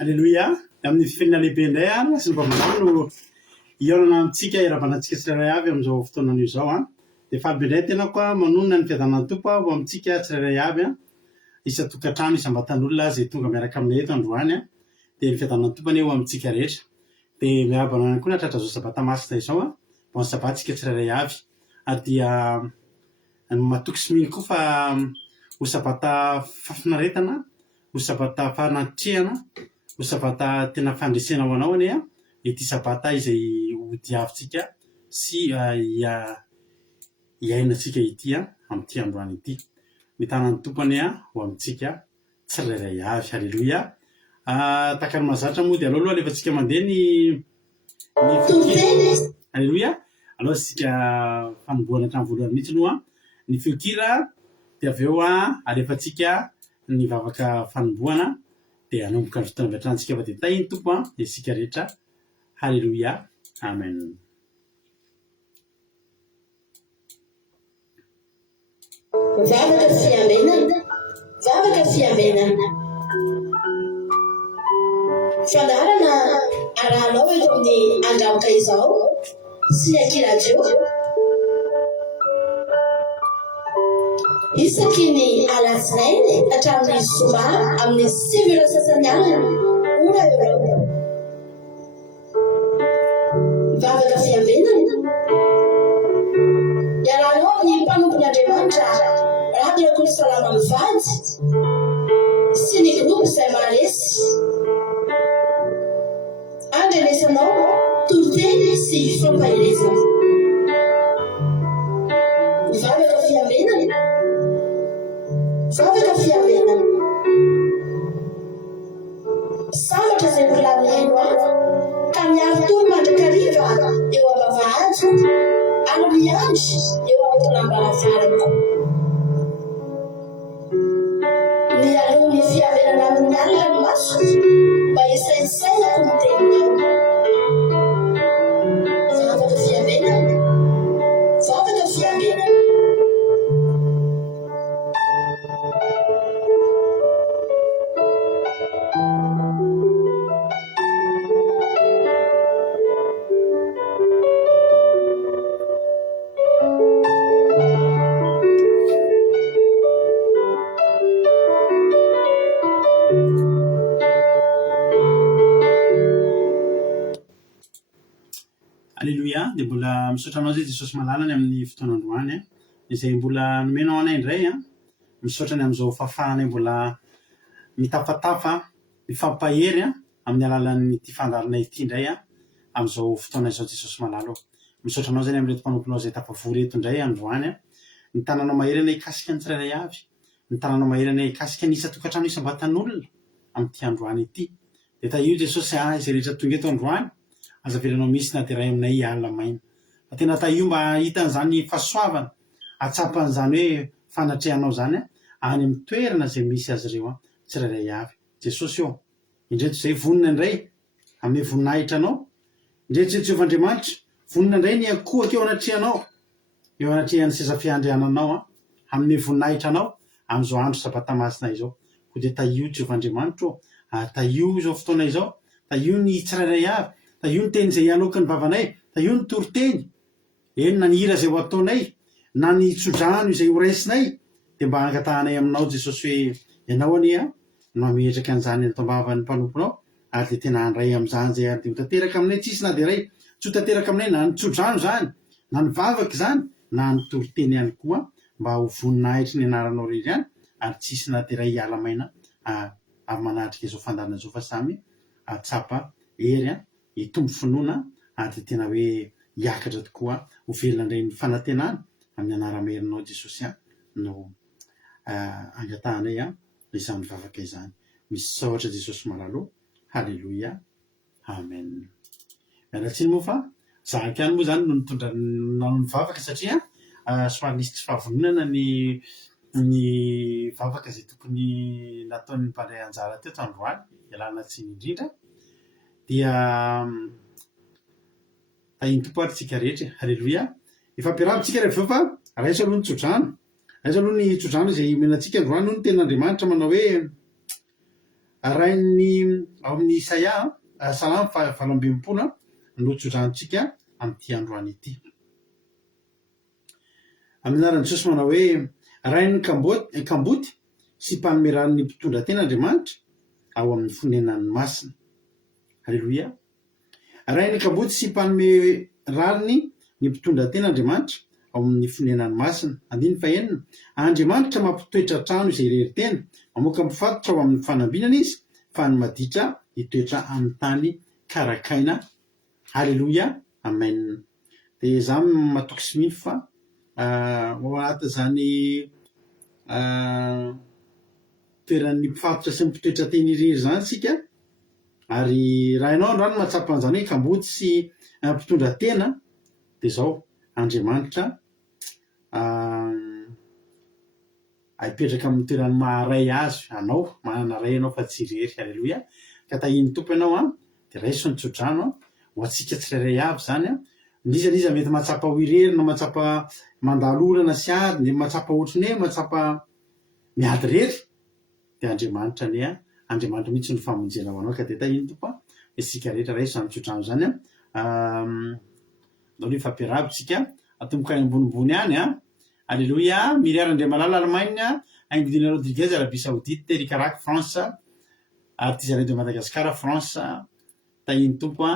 Alléluia. Amin'ny fifinana lehibe indray sy ny vavanano no iorana amintsika iravanantsika tsirairay avy amin'izao fotoanan'io zao dia faly be indray tena koa manonona ny fiadanan'ny tompo ho amintsika tsirairay avy isa-tokantrano isam-batan'olona zay tonga miaraka aminay eto androany dia ny fiadanan'ny tompo anie ho amintsika rehetra dia miarabana koa natratra zao sabata masina izao ho an'ny sabatsika tsirairay avy ary dia matoky sy miny koa fa ho sabata fafinaretana ho sabata fanatrehana ho sabata tena fandresena ho anao anie ity sabata izay ho diavintsika sy iainantsika ity amin'ity androany ity ny tanan'ny tompo anie ho amintsika tsirairay avy. Halleloia. Tahaka ny mahazatra moa dia aloha rehefa tsika mandeha ny Halleloia. Aloha sika fanombohana hatramin'ny voalohany mihitsy aloha ny feokira dia avy eo alefantsika ny vavaka fanombohana dia anomboka ny fotoana avy-atrantsika fa dia tahiny tompo isika rehetra. Halleloia. Amen. Vavaka fiamenana, vavaka fiamenana. Fandarana arahanao eto amin'ny andramoka izao sy akiradio. Isaky ny alatsinainy hatramin'ny zoma amin'ny 7 sasany alina ora eo. Vavaka fiamenana. Iarahanao amin'ny mpanompon'Andriamanitra Radio Salama mivady sy ny groupe izay mahalesy andrenesanao toroteny sy fampahelezana. Vavaka fiamenana, vavaka fiamenana. Sambatra izay mbola mihaino ka miaro tony mandrakariva eo am-bavahady ary miandry eo am-tonam-baravarana. Ny alohan'ny fiamenana amin'ny alina ny maso mba isaisainako ny teninao. Vavaka fiamenana, vavaka fiamenana. Alléluia. Dia mbola misaotra anao zay Jesosy malalany amin'ny fotoanandroany izay mbola nomenao anay indray misaotra ny amin'izao fahafahanay mbola mitafatafa mifampahery amin'ny alalan'ny ity fandarinay ity indray amin'izao fotoana izao Jesosy malalo. Misaotra anao zany amin'reto mpanomponao zay tafavory eto indray androany ny tananao mahery anay ikasika ny tsirairay avy, ny tananao mahery anay ikasika ny isa-tokantrano isam-batan'olona amin'ity androany ity. Dia tahio Jesosy izay rehetra tonga eto androany azavelanao misy na dia ray aminay alina maina. Fa tena tahio mba hitan'izany fahasoavana atsapan'izany hoe fanatrehanao zany any amin'ny toerana izay misy azy ireo tsirairay avy. Jesosy eo indreto izay vonina indray amin'ny voninahitra anao, indreto Jehovandriamanitra vonina indray ny akohaka eo anatrehanao, eo anatrehan'ny seza fiandriananao amin'ny voninahitra anao amin'izao andro sabata masina izao. Koa dia tahio Jehovandriamanitra tahio izao fotoana izao, tahio ny tsirairay avy, tahio ny teny izay alokan'ny vavanay, tahio ny toroteny eny na ny hira izay ho ataonay na ny tsodrano izay ho raisinay dia mba angatahanay aminao Jesosy hoe ianao anie no ametraka an'izany atom-bavan'ny mpanomponao ary dia tena handray amin'izany zay ary dia ho tanteraka aminay tsisy na dia ray tsy ho tanteraka aminay na ny tsodrano zany na ny vavaka zany na ny toroteny ihany koa mba ho voninahitra ny anaranao rery ihany ary tsisy na dia ray hiala maina ary manatrika izao fandarina izao fa samy atsapa hery hitombo finoana ary dia tena hoe hiakatra tokoa ho velona indray ny fanantenana amin'ny anara-merinao Jesosy no angatahanay izany vavaka izany. Misy saotra Jesosy malalo. Halleloia, amen. Mialatsiny moa fa zahaka any moa zany no nitondra nanao ny vavaka satria somary nisy tsy fahavononana ny vavaka zay tokony nataon'ny mpandray anjara teto androany, ialana tsiny indrindra dia tahiny tompo ary tsika rehetra. Halleloia. Ifampiarahitsika rehefa fa raisa aloha ny tsodrano, raisa aloha ny tsodrano izay menantsika androany no ny ten'Andriamanitra manao hoe rainy ao amin'ny Isaia salamy 8:20 no tsodrantsika amin'ity androany ity. Amin'ny anaran'i Jesosy manao hoe rainy kamboty sy mpanome ranony mpitondra ten'Andriamanitra ao amin'ny fonenan'ny masina. Halleloia. Rainy kamboty sy mpanome ranony ny mpitondra ten'Andriamanitra ao amin'ny fonenan'ny masina. 9 Andriamanitra mampitoetra trano izay rery-tena, mamoaka mifatotra ao amin'ny fanambinana izy, fa ny maditra hitoetra amin'ny tany karakaina. Halleloia, amen. Dia izaho matoky sy mino fa ao anaty zany toeran'ny mpifatotra sy mpitoetra teny irery zany sika. Ary raha ianao androany mahatsapa an'izany hoe kamboty sy mpitondra tena, dia zao Andriamanitra aipetraka amin'ny toerany maharay azy. Anao manana ray ianao fa tsy irery. Halleloia. Ka tahiny tompo ianao dia raiso ny tsodrano ho antsika tsirairay avy zany niza mety mahatsapa ho irery na mahatsapa mandalo olana sy ady, ny mahatsapa ohatriny hoe mahatsapa miady rery, dia Andriamanitra mihitsy ny famonjena ho anao. Ka dia tahiny tompo isika rehetra raiso zany tsodrano zany nao ifampiarahitsika atomboka any ambonimbony any Alléluia. Miriam Malala Allemagne, Ingudina Rodriguez Arabie Saoudite, Erika Rak France, Artisanat de Madagascar France, tahiny tompo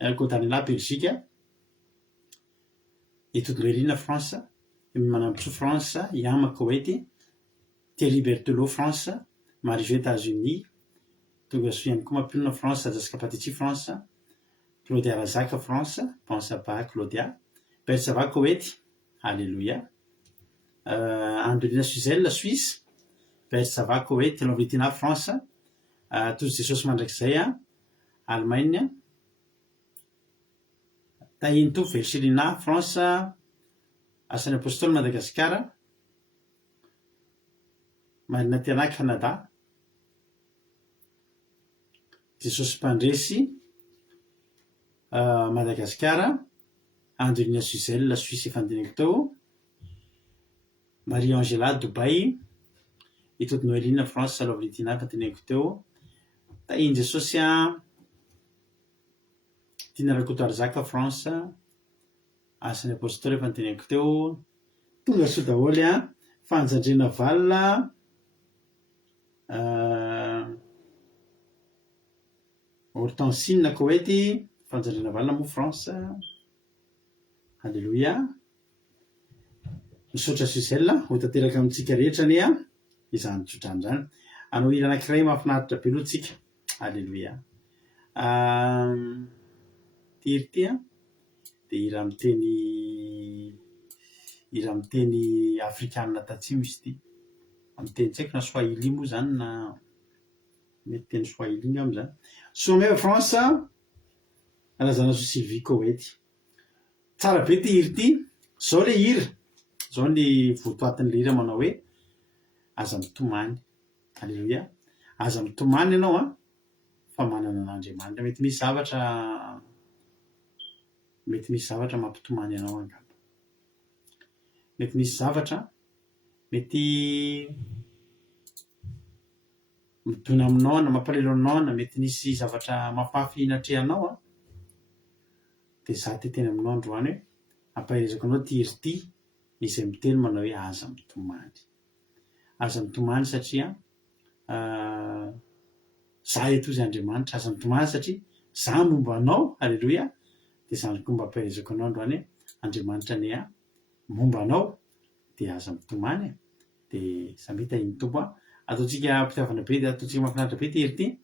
Côte-Danila Belgique, Etodorelina France, Manambotro France, Yama Koweït, Thierry Berthelot France, Marie-Jo États-Unis, tonga so ihany koa mampilona France, Jessica Patici France, Claudia Razaka France, pense pas Claudia, Bersava Koweït, Alléluia. Andrelina Suzel Suisse, Bersava Koweït, Lovetina France, tous Jesosy mandrakizay Allemagne, tahiny to Verselina France, Asan'ny Apôstôly Madagascar, Marina Tiana Canada, Jesosy Mpandresy Madagascar, Andrelina Suzel Suisse efa andiniko tao, Marie Angela Dubai, Itody Noelina France, Lovetina efa teneniko teo, tahiny Jesosy Tina Rakotoarizaka France, Asan'ny Apôstôly efa teneniko teo, tonga so daholy Fanjandrena Valina, Hortensine Koweït, Fanjandrena Valina moa France. Alléluia. Misaotra Suzel ho tanteraka amintsika rehetra izany tsodrano zany. Anao hira anankiray mahafinaritra be aloha tsika. Alléluia. Ty dia hira miteny afrikanina tatsimo izy ty. Amin'ny teny tsy haiko na Swahili moa zany na mety teny Swahili ngamba zany. Sommet France, alazana so Sylvie Koweït. Tsara be ty hira ty. Zao le hira, zao ny votoatin'le hira manao hoe aza mitomany. Alléluia. Aza mitomany ianao fa manana an'Andriamanitra. Mety misy zavatra mampitomany ianao angamba. Mety misy zavatra mety midona aminao na mampalelo anao na mety misy zavatra mafafy inatrehanao dia za ty teny aminao androany hoe ampaherezako anao ty hira ty izay miteny manao hoe aza mitomany. Aza mitomany satria za eto izy Andriamanitra, aza mitomany satria za momba anao. Alléluia. Dia zany koa mba ampaherezako anao androany hoe Andriamanitra ny momba anao dia aza mitomany. Dia samy tahiny tompo ataontsika mpitiavana be, dia ataontsika mahafinaritra be ty hira ty.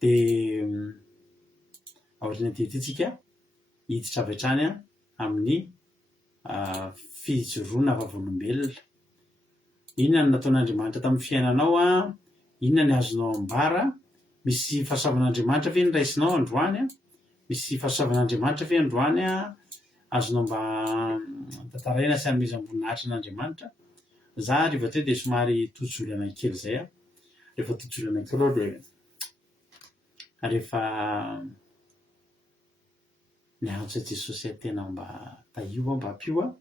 Dia aoriana ty hira ty tsika hiditra avy hatrany amin'ny fijoroana vavolombelona. inona ny nataon'Andriamanitra tamin'ny fiainanao a, inona ny azonao ambara, misy fahasoavan'Andriamanitra ve nyraisinao androany a, misy fahasoavan'Andriamanitra ve androany a azonao mba tantaraina sy hanomezam-boninahitra n'Andriamanitra. Za rehefa teo dia somary tojolana kely zay a, rehefa tojolana kely ao dia rehefa nianatra Jesosy tena mba tahio mba hampio a,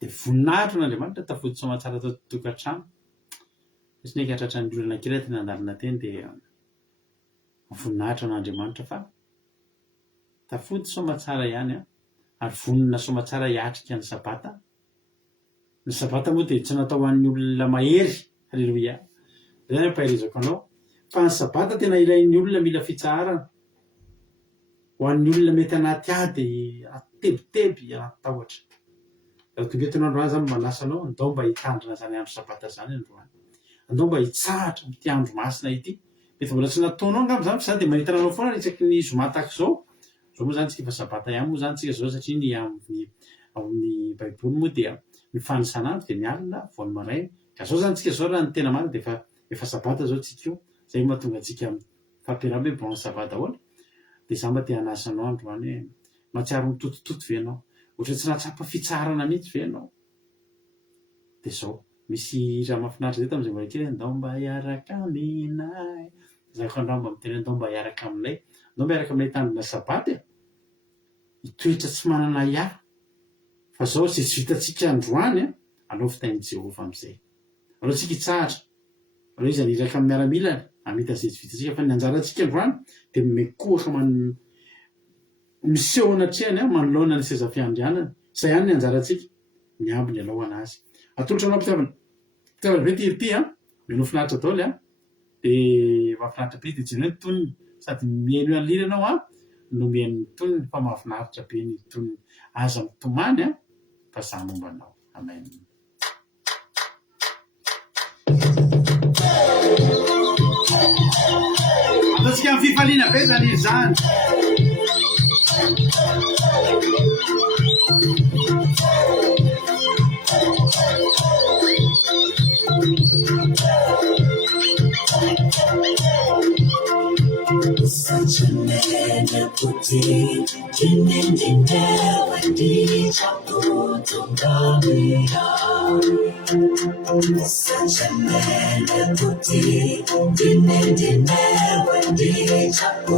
dia voninahitra n'Andriamanitra tafoditra soamatsara tao tokantrano. Misy ny katratra ny olana kely tena andalina teny dia voninahitra n'Andriamanitra fa tafody soamatsara ihany a, ary vonina soamatsara hiatrika ny sabata. Ny sabata moa dia tsy natao ho an'ny olona mahery, halleloia. Zay no ampahirizako anao fa ny sabata tena ilain'ny olona mila fitsaharana, ho an'ny olona mety anaty ady atebiteby anaty tahotra. Raha tonga eto n'androany zany manasa anao andao mba hitandrina zany andro sabata zany androany, andao mba hitsahatra ity andro masina ity. Mety mbola tsy nataonao angamba zany fa za dia mahita anao foana isaky ny zoma tahaka zao. Zao moa zany tsika fa sabata ihany moa zany tsika zao, satria ny amin'ny baiboly moa dia ny fanisan'andro dia ny alina vao ny maraina. Ka zao zany tsika zao raha ny tena marina dia efa sabata zao tsika io. Zay mahatonga antsika fampiarahana hoe bon sabata ahoana. Dia za mba te hanasa anao androany hoe mahatsiaro mitotototo ve anao, ohatra tsy nahatsapa fitsarana mihitsy ve anao. Dia zao misy raha mahafinaritra zay tamin'izay mbola kely, andao mba hiaraka aminay. Zaka andao mba miteny andao mba hiaraka aminay, andao mba hiaraka aminay tandrina sabata e, hitoetra tsy manana hiah. Fa zao zay tsy vitantsika androany a, alao fitain'i Jehova amin'izay. Alao tsika hitsahatra, alao izy aniraka amin'ny miaramilana hamita zay tsy vitantsika. Fa ny anjarantsika androany dia mekohaka miseho anatrehany a, manoloana ny seza fiandrianana. Izay ihany ny anjarantsika, miamby ny alao anazy. Atolotra anao mpitiavana be ity a, mino finaritra daholo a, dia mahafinaritra be dia jereo ny tonony, sady mihaino an'ilina anao a no mihaino ny tonony, fa mahafinaritra be ny tonony. Aza mitomany a fa za momba anao. Amen. Ataontsika amin'ny fifaliana be zany izy zany. Such a man that put it in there when they jump to such a man that put it in there when they jump to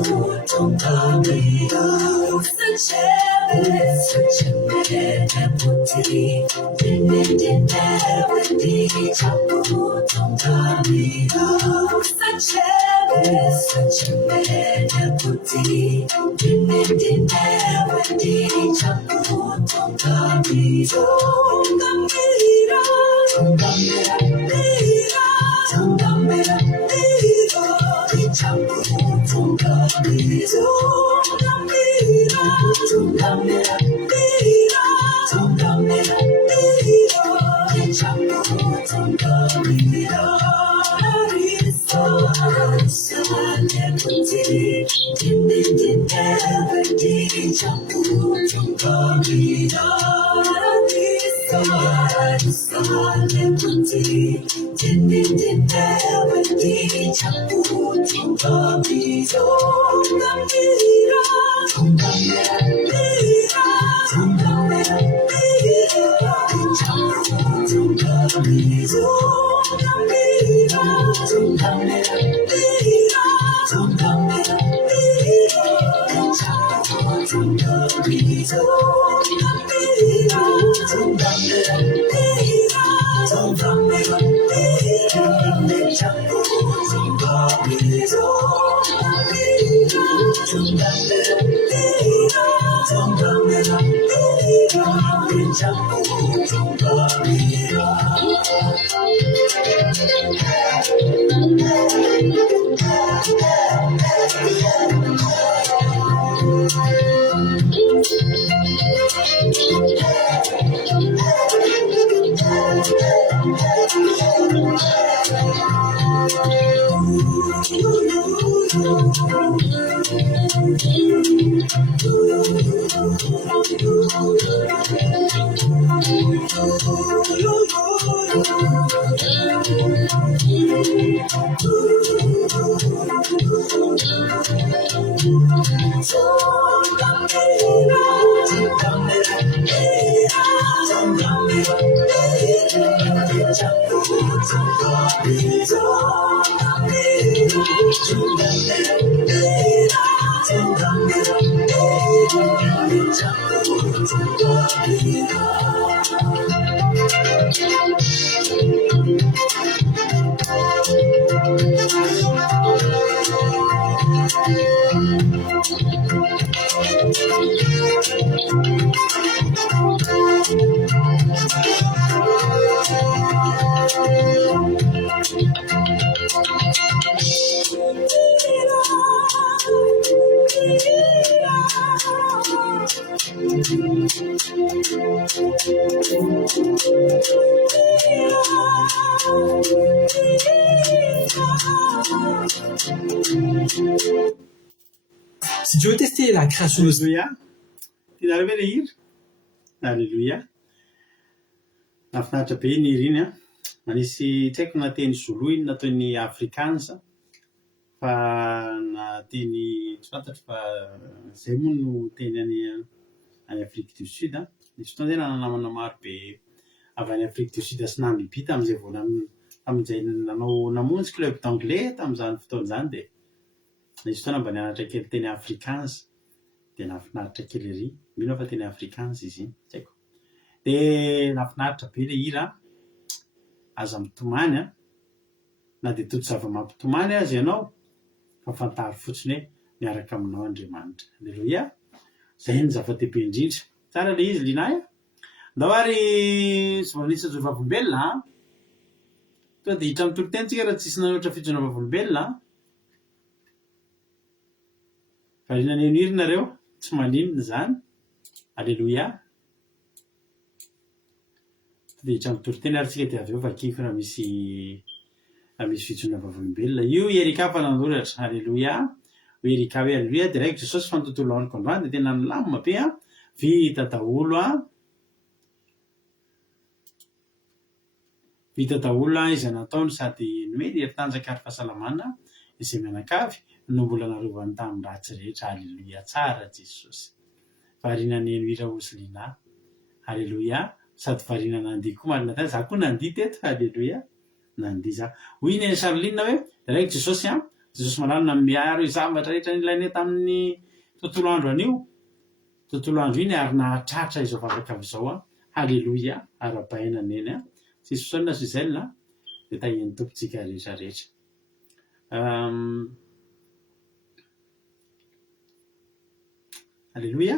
such a man that put it in there when they jump to such a man that put it in there when they jump Si tu veux tester la création de... Alléluia. Tianareo ve le hira? Alléluia. Mahafinaritra be ny hira iny a. Manisy tsy haiko na teny zoloiny na teny afrikansa fa na teny tsy fantatro fa zay moa no teny any Afrique du Sud a. Nisy fotoana zay nanamana maro be avy any Afrique du Sud sy Namibia tamin'izay vao tamin'izay nanao namonjy club d'anglais tamin'izany fotoana izany dia nisy fotoana mba nianatra kely teny afrikansa dia nahafinaritra kely ery. Mino fa teny afrikansa izy iny tsy haiko. Dia nahafinaritra be le hira aza mitomany a na dia toto zava-mampitomany azy ianao fa fantaro fotsiny hoe miaraka aminao Andriamanitra. Alleluia. Zay ny zava-dehibe indrindra. Tsara le izy linahy a. Ndao ary zoanisa vavolombelona a. Tonga dia hitra amin'ny toloteny tsika raha tsisy nanoatra fijona vavolombelona a. Variana ny hira nareo tsy maninona zany. Alleluia. Dia hitra amin'ny toloteny ary tsika dia avy eo vakiako raha misy fijona vavolombelona. Io Erika fa nandoratra. Alleluia. Hoe Erika hoe alleluia dia raiko Jesosy fa ny tontolo androko androany dia tena milamina be a. Vita daholo a. Vita daholo izay nataony sady nomeny heri-tanjaka ary fahasalamana izay mianakavy no mbola narovany tamin'ny ratsy rehetra. Alleluia. Tsara Jesosy. Variana ny hira Oslina. Alleluia. Sady variana nandihy koa marina tany. Za koa nandihy teto. Alleluia. Nandihy za. Hoy ny Sarolinina hoe raiko Jesosy a. Jesosy malalina miaro zavatra rehetra nilainy tamin'ny tontolo andro anio. Tontolo andro iny ary nahatratra izao vavaka amin'izao a. Alleluia. Arabaina neny a. Tsisy fotoana Suzelina dia tahiany tompontsika rehetra rehetra. Alleluia.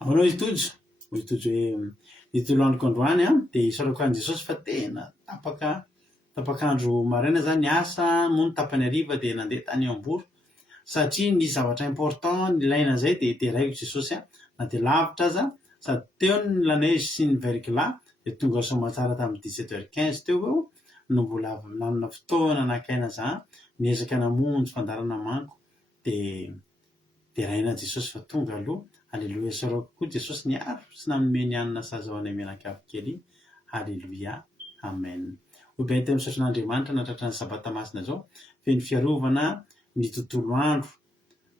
Ahoana hitojo hoe ny tontolo androko androany a dia isaorako an Jesosy fa tena tapakandro maraina zany asa moa ny tapany hariva dia nandeha tany Ambory satria ny zavatra important nilaina zay dia teraiko Jesosy a na dia lavitra aza sady teo ny la neige sy ny verglas dia tonga somatsara tamin'ny 17h15 teo eo no mbola nanana fotoana nakaina za niezaka namonjy fandarana manko dia raina Jesosy fa tonga aloha. Alleluia. Isaorako koa Jesosy niaro sy nanome ny anina sazahoana mianakavy kely. Alleluia. Amen. Ho be teo misaotra n'Andriamanitra natratra ny sabata masina zao feno fiarovana ny tontolo andro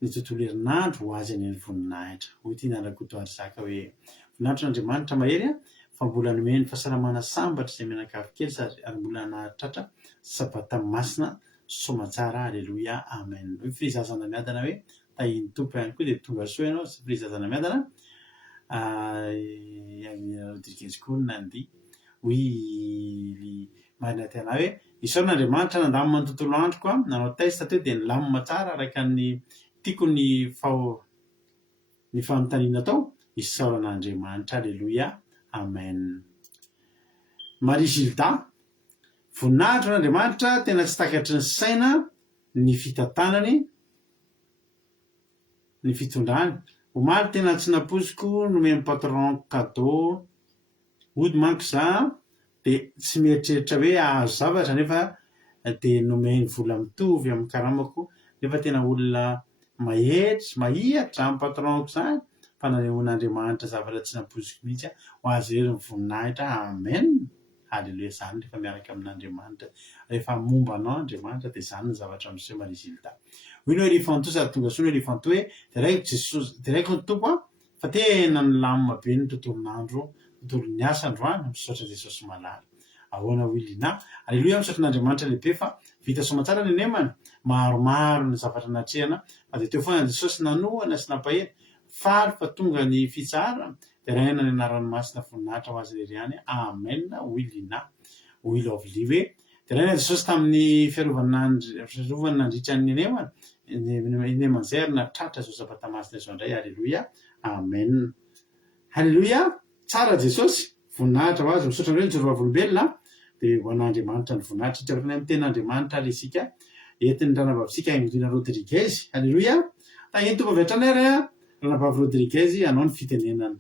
ny tontolo herinandro ho azy any voninahitra. Hoy ity nanakotoary zaka hoe voninahitra n'Andriamanitra mahery a fa mbola nomeny fahasalamana sambatra izay mianakavy kely ary mbola nahatratra sabata masina somatsara. Alleluia. Amen. Hoe firizazana miadana hoe tahiny tompo ihany koa dia tonga soa ianao sy firizazana miadana rodriguez koa nandihy hoy marina tena hoe isaoran'Andriamanitra nandamina ny tontolo androko a nanao testa teo dia nilamina tsara araka ny tiako ny fanontaniana tao isaoran'Andriamanitra. Alleluia. Amen. Marie Gilda. Voninahitra n'Andriamanitra tena tsy takatry ny saina ny fitantanany ny fitondrany. Omaly tena tsy napoziko nomeny patron cadeau ody manko za dia tsy mieritreritra hoe ahazo zavatra nefa dia nomeny vola mitovy amin'ny karamako nefa tena olona mahihatra amin'ny patronko zany fa nanehoan'Andriamanitra zavatra tsy napoziko mihitsy ho azy rery ny voninahitra. Amen. Halleluia, zany rehefa miaraka amin'Andriamanitra, rehefa momba anao Andriamanitra dia zany ny zavatra miseho ma-résultat. Hoy ny hoe rifanto sady tonga soa ny rifanto hoe direct Jesosy direct ny tompo fa tena nilamina be ny tontolon'andro, tontolon'ny asa androany misaotra Jesosy malala. Ahoana Wilina, halleluia, misaotra n'Andriamanitra lehibe fa vita soamantsara ny anemana, maromaro ny zavatra natrehana, fa dia teo foana Jesosy nanohana sy nampahely faly fa tonga ny fitsarana dia rahena ny anaran'ny masina voninahitra ho azy irery ihany. Amen. Wilina, will of live hoe dia rahena Jesosy tamin'ny fiarovany nandritra ny anemana, anemana zay ary natratra Josaphat masina izao indray. Halleluia, amen. Halleluia, tsara Jesosy, voninahitra ho azy, misaotra hoe nijoro vavolombelona dia ho an'Andriamanitra ny voninahitra hitraraka ny amin'ny ten'Andriamanitra ary isika entiny ranavavitsika Ingolina Rodriguez. Halleluia, tahiny tomba avy hatrany ary ranavavy Rodriguez anao ny fitenenana.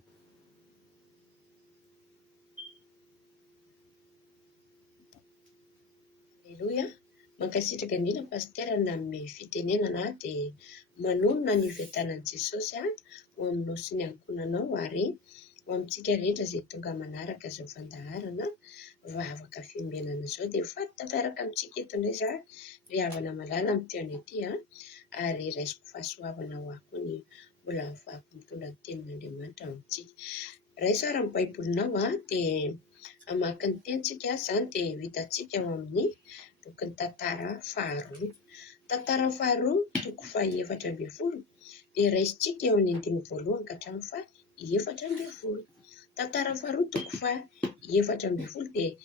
Halleluia, mankasitraka indrindra pasitera na amin'ny fitenenana dia manonona ny fiadanan'i Jesosy ho aminao sy ny ankonanao ary ho amintsika rehetra izay tonga manaraka izao fandaharana vavaka fiombenana izao. Dia fahatantaraka amintsika eto indray za ry havana malala amin'ny teony ety ary raisiko fahasoavana ho aho ny mbola mifahako mitondra ny tenin'Andriamanitra amintsika. Raha sara amin'ny baibolinao dia hamaky ny tenitsika zany dia vitantsika ao amin'ny bokin'ny tantara faharoa. Tantara faharoa toko faha-efatra ambin'ny folo dia raisintsika eo amin'ny andiny voalohany ka hatramin'ny faha-efatra ambin'ny folo. Tantara faharoa toko faha-efatra ambin'ny folo dia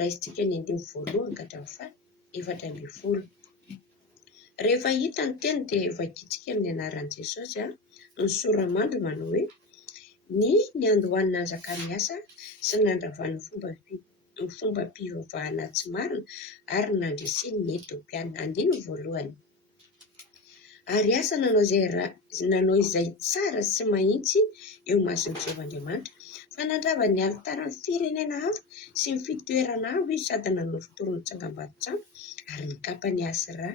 raisintsika ny andiny voalohany ka hatramin'ny faha-efatra ambin'ny folo. Rehefa hita ny teny dia vakitsika amin'ny anaran'i Jesosy ny soramandry manao hoe ny andohanina Zakariasa sy nandravany ny fomba mpivavahana tsy marina ary nandresiny ny Etiopiana. Andiny voalohany. Ary asa nanao izay tsara sy mahitsy eo mason'i Jehovahandriamanitra fa nandrava ny alitaran'ny firenena hafa sy ny fitoerana avo izy sady nanao fitoron'ny tsangam-bato-tsampy ary nikapa ny Asera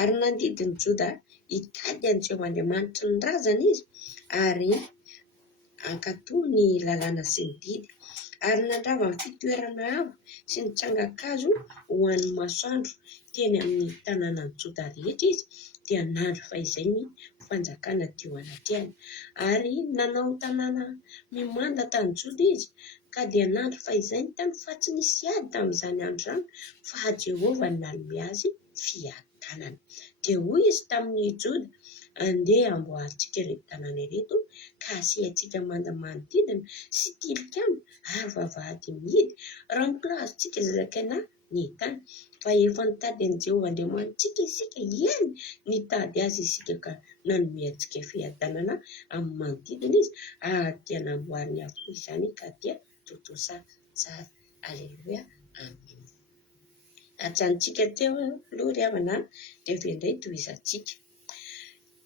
ary nandidy ny Joda hitady an'i Jehovahandriamanitra ny razana izy ary ankatoy ny lalàna sy ny didy ary nandrava ny fitoerana avo sy ny tsangakazo ho an'ny masoandro teny amin'ny tanàna ny Joda rehetra izy dia nandro fa izay ny fanjakana teo anatrehany ary nanao tanàna mimanda tany Joda izy ka dia nandro fa izay ny tany fa tsy nisy ady tamin'izany andro izany fa Jehova nanome azy fiadanana. Dia hoy izy tamin'ny Joda, andeha amboarintsika ireto tanàna ireto ka asiantsika manda manodidina sy tilikambo ary vavahady mihidy raha mikilazontsika zazakaina ny tany fa efa nitady an'i Jehovahandriamanitsika isika eny nitady azy isika ka nanome antsika fiadanana amin'ny manodidina izy ty hanamboariny avokoa izany ka dia totosa tsara. Alleluia, amen. Atsantsika teo aloha ry havana dia vendray tohizantsika.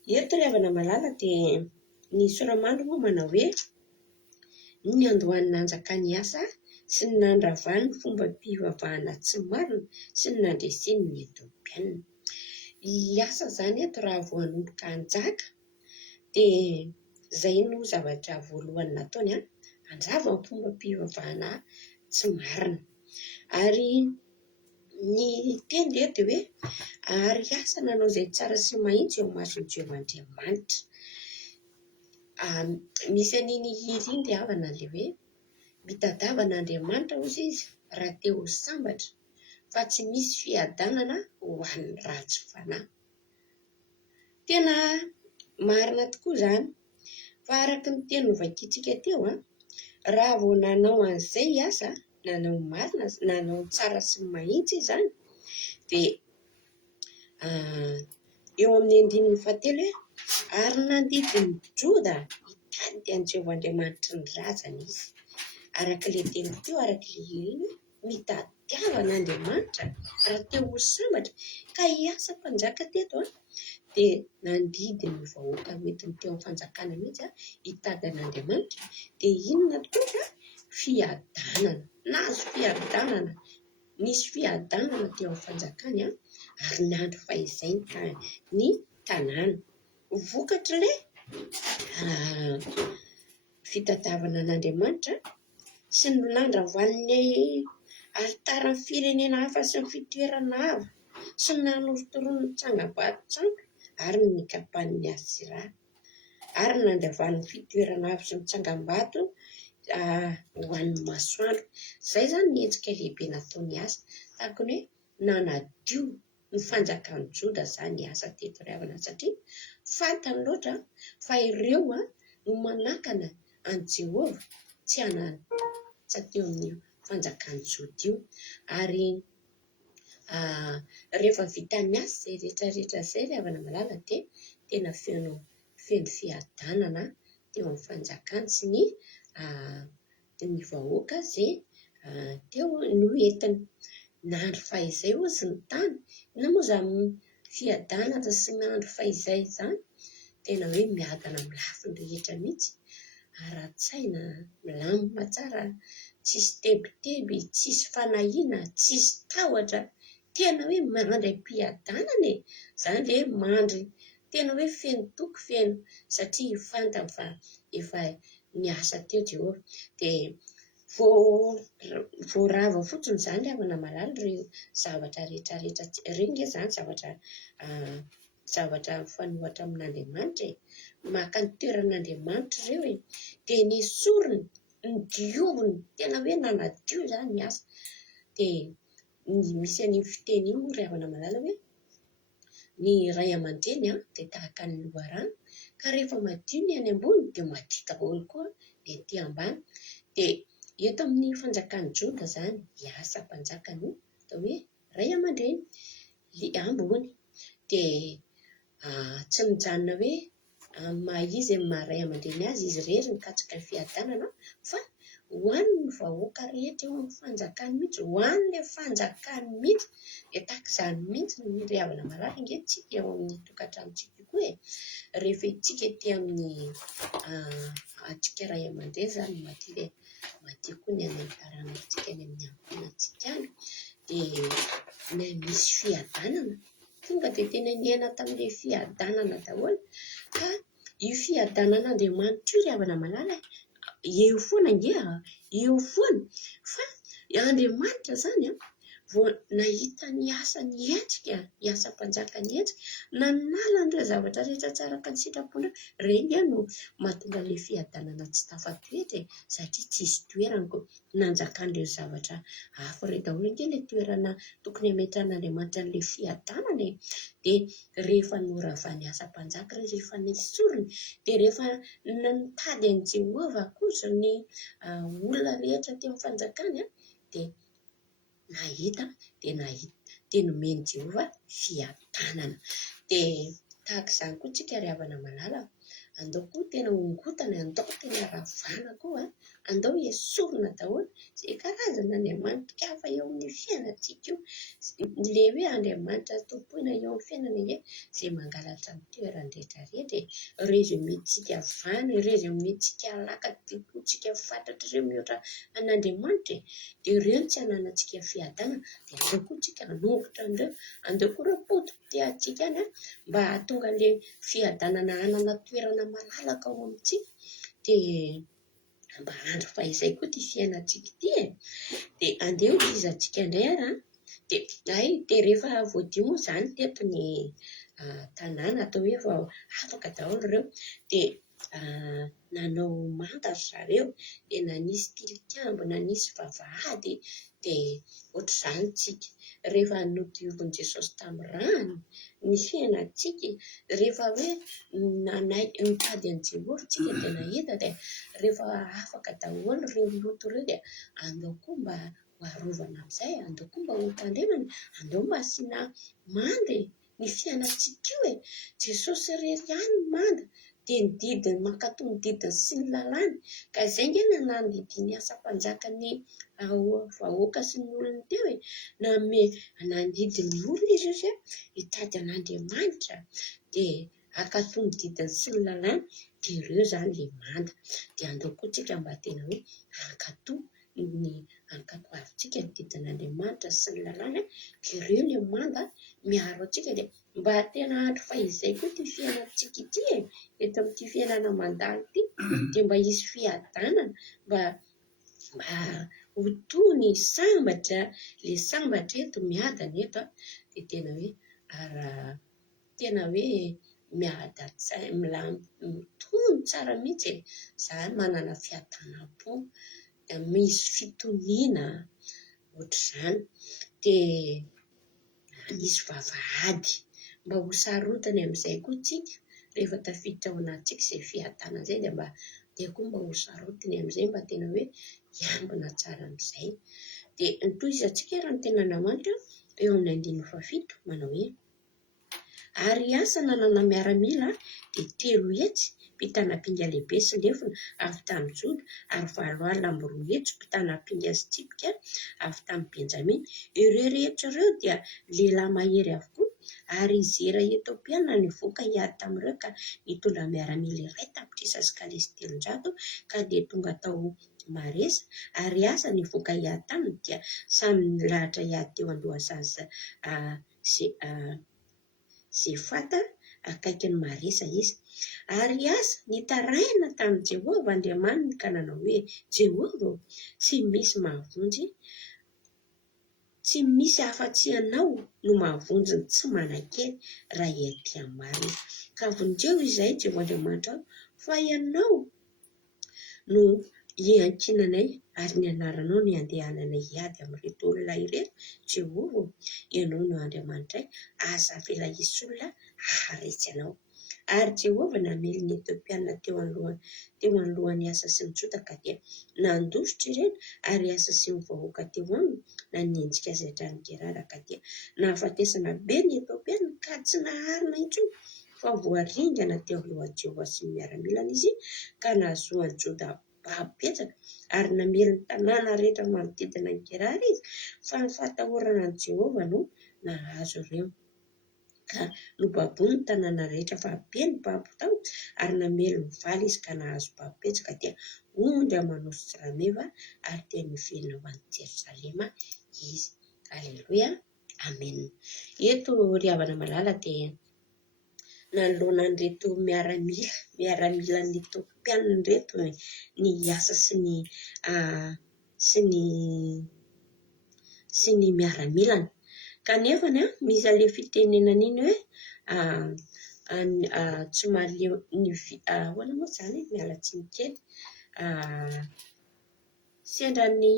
Eto ry havana malala dia ny soramandry moa manao hoe ny andohan'ny nanjakany asa sy ny nandravany ny fomba mpivavahana tsy marina sy ny nandresiny ny Etiopiana. I asa zany eto raha voanomboka hanjaka dia zay no zavatra voalohany nataony andrava ny fomba mpivavahana tsy marina. Ary ny teny dia hoe ary asa nanao izay tsara sy mahitsy eo mason'i Jehovahandriamanitra. Misy an'iny hira iny dia havana le hoe mitadiava n'Andriamanitra ozy izy raha te ho sambatra fa tsy misy fiadanana ho an'ny ratsy fanahy. Tena marina tokoa izany fa araka ny teny novakitsika teo raha vao nanao an'izay asa nanao marina nanao tsara sy mahitsy izany dia eo amin'ny andininy fahatelo ary nandidy ny Joda hitady an'i Jehovahandriamanitra ny razana izy. Araka le teny teo, araka le hira mitadiava n'Andriamanitra raha te ho sambatra ka hiasa mpanjaka teto dia nandidy ny vahoaka hoentiny teo amin'ny fanjakana mihitsy hitady an'Andriamanitra dia inona tokoa fiadanana. Nahazo fiadanana, nisy fiadanana teo amin'ny fanjakany ary nandro fa izay ny tanàna. Vokatra le fitadiavana an'Andriamanitra sy ny nandravan'ny ary taran'ny firenena hafa sy ny fitoerana ava sy ny nanorotoroan'ny tsangabato tsango ary ny kapan'ny asira ary nandravan'ny fitoerana ava sy ny tsangam-bato ho an'ny masoandro. Zay zany ny hetsika lehibe nataony asa tahaka ny hoe nanadio ny fanjakan'ny Joda zany asa teto ry havana satria fantany loatra fa ireo no manakana an Jehova tsy hanatsa teo amin'ny fanjakan'ny Joda io. Ary rehefa vita ny asa zay rehetrarehetra zay ry havana malala dia tena feno fiadanana teo amin'ny fanjakany sy ny vahoaka zay teo no entiny nandro fahizay ozy ny tany na moa zany fiadanana sy nandro fahizay zany tena hoe miadana amin'ny lafiny rehetra mihitsy, ara-tsaina, milamina tsara, tsisy tebiteby, tsisy fanahiana, tsisy tahotra, tena hoe mandray mpiadanana e, zany le mandry tena hoe feno toko feno satria fantany fa efa niasa teo Jehova. Dia voarava fotsiny zany ry havana malala ireo zavatra rehetrarehetra reny zany zavatra mifanohatra amin'Andriamanitra e, maka ny toeran'Andriamanitra ireo e, dia ny sorony ny dioviny tena hoe nanadio zany ny asa. Dia misy an'iny fiteny io ry havana malala hoe ny ray aman-dreny dia tahaka ny loharano ka rehefa madio ny any ambony dia madio daholo koa ny aty ambany. Dia eto amin'ny fanjakan'ny Joda zany asa mpanjakany io atao hoe ray aman-dreny ambony dia tsy mijanona hoe maizy amin'ny maha-ray aman-dreny azy izy rery mikatsika ny fiadanana fa ho an'ny vahoaka rehetra eo amin'ny fanjakany mihitsy, ho an'ilay fanjakany mihitsy. Dia tahaka izany mihitsy ny ry havana malala angentsika eo amin'ny tokantranontsika koa e, rehefa itsika ety amin'ny atsika ray aman-dreny zany madio koa ny anentaranantsika any amin'ny amponantsika any dia misy fiadanana tonga dia tena niaina tamin'ilay fiadanana daholo. Ka io fiadanan'Andriamanitra io ry havana malala eo foana eo foana fa Andriamanitra zany vao nahita ny asa ny etsika, ny asa mpanjaka ny etsika, nanala an'ireo zavatra rehetra tsara ka ny sitrapony reny no mahatonga ilay fiadanana tsy tafatoetra e, satria tsisy toerana koa nanjakan'ireo zavatra hafa ireo daholo ange ilay toerana tokony hametran'Andriamanitra n'ilay fiadanana e. Dia rehefa noravany asa mpanjaka rehefa nesoriny dia rehefa nitady an'i Jehova kosa ny olona rehetra teo amin'ny fanjakany dia dia nomeny Jehova fiadanana. Dia tahaka izany koa tsika ry havana malala, andao koa tena hongotana, andao tena ravana koa, andao esorina daholo izay karazana Andriamanitra hafa eo amin'ny fiainantsika io, ilay hoe Andriamanitra topoina eo amin'ny fiainana hoe izay mangalatra ny toerany rehetrarehetra, ireo izay metintsika vany, ireo izay metintsika laka dipotsika fatratra ireo mihoatra an'Andriamanitra dia ireo tsy hananantsika fiadanana. Dia andao koa tsika hanongotra an'ireo, andao koa ireo mpoti atsika any mba hahatonga ilay fiadanana hanana toerana malalaka ao amintsika dia mba handro fahizay koa ty fiainantsika ity e. Dia andeha ho izantsika indray dia rehefa voadio moa zany teto ny tanàna atao hoe efa afaka daholo ireo dia nanao manta ry zareo dia nanisy tilikambo, nanisy vavahady dia ohatr'izany tsika rehefa nodiovin'i Jesosy tamin'ny rano ny fiainantsika, rehefa hoe nitady an'i Jehova tsika dia nahita dia rehefa afaka daholo ireo loto ireo dia andao koa mba hoarovana amin'izay, andao koa mba ho tandremana, andao mba asiana manda ny fiainantsika io e. Jesosy irery ihany ny manda dia ny didiny mankatony ny didiny sy ny lalàny, ka izay nge nandidy asa mpanjakany vahoaka sy ny olony teo e, nandidy ny olona izy io hitady an'Andriamanitra dia ankatony ny didiny sy ny lalàny dia ireo zany le manda. Dia andao koa tsika mba tena hoe ankato avintsika ny didin'Andriamanitra sy ny lalàny dia ireo le manda miaro antsika dia mba tena andro fahizay koa ty fiainantsika ity e, eto amin'ity fiainana mandalo ity dia mba hisy fiadanana mba ho tony sambatra le sambatra eto miadana eto dia tena hoe tena hoe miada-tsay mitony tsara mihitsy izany manana fiatanam-po da misy fitoniana ohatr'izany dia misy vavahady mba ho sarotany amin'izay koa tsika rehefa tafiditra ao anatsika izay fiadanana izay dia koa mba ho sarotiny amin'izay mba tena hoe hiambina tsara amin'izay dia nitoizatsika raha ny ten'Andriamanitra eo amin'ny 7 manao hoe ary asa nanana miaramila dia 3 hetsy mpitanapinga lehibe sy lefona avy tamin'ny Joda ary 7 amby 2 hetsy mpitanapinga sy tsipika avy tamin'ny Benjamina. Ireo rehetra ireo dia lehilahy mahery avokoa ary Zera Etiopiana nivoaka hiady tamin'ireo ka nitondra miaramila iray tapitrisa sy kalesy 300 ka dia tonga tao Maresa ary asa nivoaka hiady taminy dia samy nilahatra hiady teo Andohasazy Zefata akaiky ny Maresa izy ary asa nitaraina tamin'ny Jehovah Andriamaniny ka nanao hoe Jehovah tsy misy mahavonjy tsy misy afa-tsy anao no mahavonjy ny tsy manan-kely raha ety amin'ny marina ka vonjeo izay Jehovah Andriamanitra fa ianao no hiankinanay ary ny anaranao ny andehananay hiady amin'ireto olona ireto Jehovah ianao no Andriamanitray aza avela hisy olona haharetsy anao ary Jehovah namely ny Etiopiana teo anolohan'ny asa sy ny Joda ka dia nandositra ireny ary asa sy ny vahoaka teo aminy na nienjika azy hatrany Gerara ka dia nahafatesana be ny Etiopiana ka tsy naharina intsony fa voaringana teo alohan'i Jehovah sy ny miaramilana izy ka nahazoan'ny Joda betsaka ary namely ny tanàna rehetra manodidina ny Gerara izy fa ny fahatahorana ny Jehovah no nahazo ireo ka nobaboy ny tanàna rehetra fa be ny babo tao ary namely ny valy izy ka nahazo babo betsaka dia ondra manosy rameva ary dia nivelona ho an'ny Jerosalema izy. Aleloia, amen. Eto ry havana malala dia nanoloana an'ireto miaramila ny Etiopiana reto ny asa sy ny miaramilana kanefa misy ale fitenenana iny hoe tsy maleo ahoana moa izany mialatsiny kely sendran'ny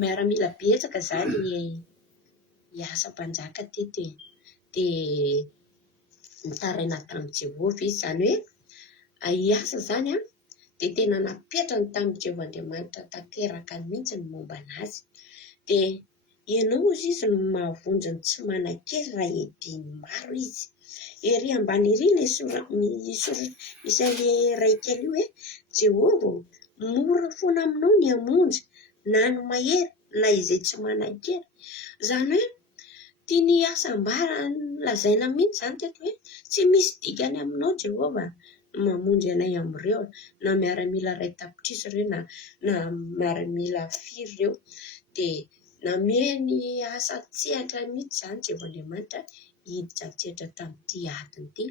miaramila betsaka izany hiasa mpanjaka teto dia nitaraina tamin'i Jehovah izy izany hoe hiasa izany dia tena napetrany tamin'i Jehovah Andriamanitra tanteraka mihitsy ny momba anazy dia ianao ozy izy no mahavonjy ny tsy manan-kely raha ediny maro izy ery ambany ery misy ale ray kely io hoe Jehovah mora foana aminao ny hamonjy na ny mahery na izay tsy manan-kely izany hoe tia ny asam-bara lazaina mihitsy izany teto hoe tsy misy dikany aminao Jehovah mamonjy anay amin'ireo na miaramila ray tapitrisa ireo na miaramila 5 ireo dia nameny asa tsehatra mihitsy izany Jehovah Andriamanitra hiditra tsehatra tamin'ity adiny ity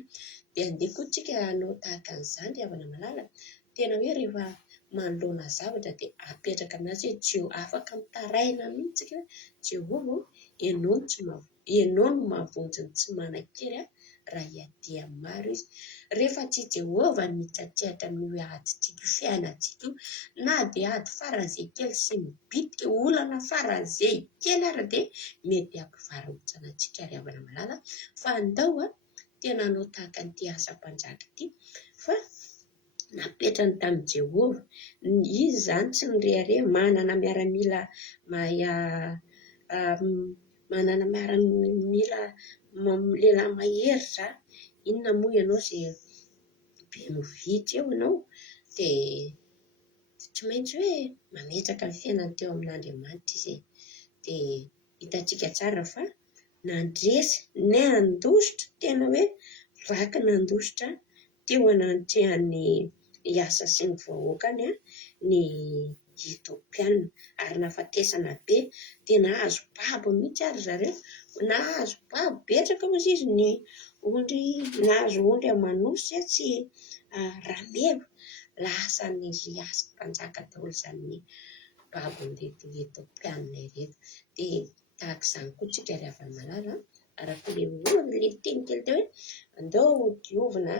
dia andeha koa tsika hanao tahaka an'izany havana malala tena hoe rehefa manoloana zavatra dia apetraka aminazy hoe Jehovah afaka mitaraina mihitsy hoe Jehovah ianao no mahavonjy ny tsy manan-kely raha hiady amin'ny maro izy rehefa tsy Jehovah nitsatsehatra amin'io adintsika fiainantsika io na dia ady faran'izay kely sy mibitika olana faran'izay kely ary dia mety hampivarotsana antsika ry havana malala fa andao tena hanao tahaka an'ity asa-mpanjaka ity fa napetrany tamin'i Jehovah izy izany tsy nirehare manana miaramila lehilahy mahery za inona moa ianao izay be mividy eo ianao dia tsy maintsy hoe mametraka ny fiainany teo amin'Andriamanitra izy dia hitantsika tsara fa nandresy ny andositra tena hoe vaky nandositra teo anatrehan'ny asa sy ny vahoakany ny Etiopiana ary nafatesana be dia nahazo babo mihitsy ary zareo nahazo babo betsaka moa izy ny ondry nahazo ondry amanosy sy rameva lasa ny asa mpanjaka daholo izany babon'reto mpianina ireto. Dia tahaka izany koa tsika rehefa malala arak'ilay ohan'ilay teny kely teo hoe andao diovina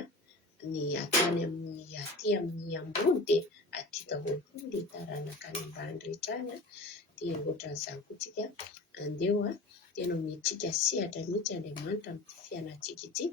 ny atany amin'ny aty amin'ny ambony dia aty daholo koa ny taranaka any ambany rehetra any. Dia ohatran'izany koa tsika andeo tena mitsika sehatra mihitsy Andriamanitra amin'ny fiainantsika ity.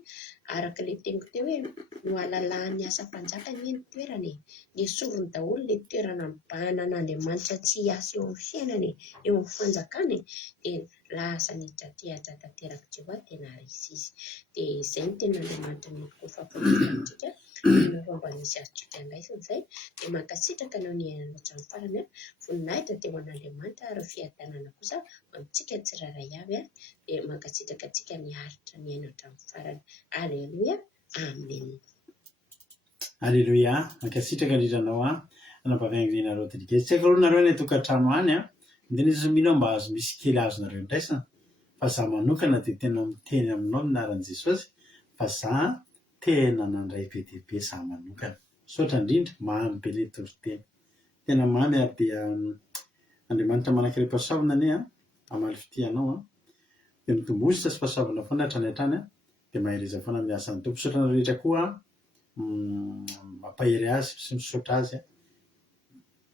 Arak'ilay teniko teo hoe no alalahan'ny asa mpanjaka ny toerana ny sorony daholo ilay toerana mibahana an'Andriamanitra tsy hiasa eo amin'ny fiainany eo amin'ny fanjakany dia lasa nitratehatra tanteraka Jehovah tena resy izy. Dia izay no tena Andriamanitra ny fampampiantsika tena fomba nisy azotsika andraisiny izay dia mankasitraka anao ny ainana hatramin'ny farany voninahitra teo an'Andriamanitra ary fiadanana kosa amintsika tsiraray avy dia mankasitraka antsika ny aritra ny aina hatramin'ny farany. Aleluia, amen. Aleluia, mankasitraka indrindranao anampavaingonena Rodriguez. Tsy haiko aloha nareo ny tokantrano any indrindra izy mino mba azo misy kely azonareo ndraisana fa za manokana dia tena miteny aminao ny anaran'i Jesosy fa za tena nandray be dia be za manokana. Misaotra indrindra mamy be ilay toriteny tena mamy ary dia Andriamanitra manankiray mpasaovana anie amaly fitianao dia mitombositra sy mpasaovana foana hatrany hatrany dia mahereza foana amin'ny asan'ny tompo. Misaotra anareo rehetra koa mampahery azy sy misaotra azy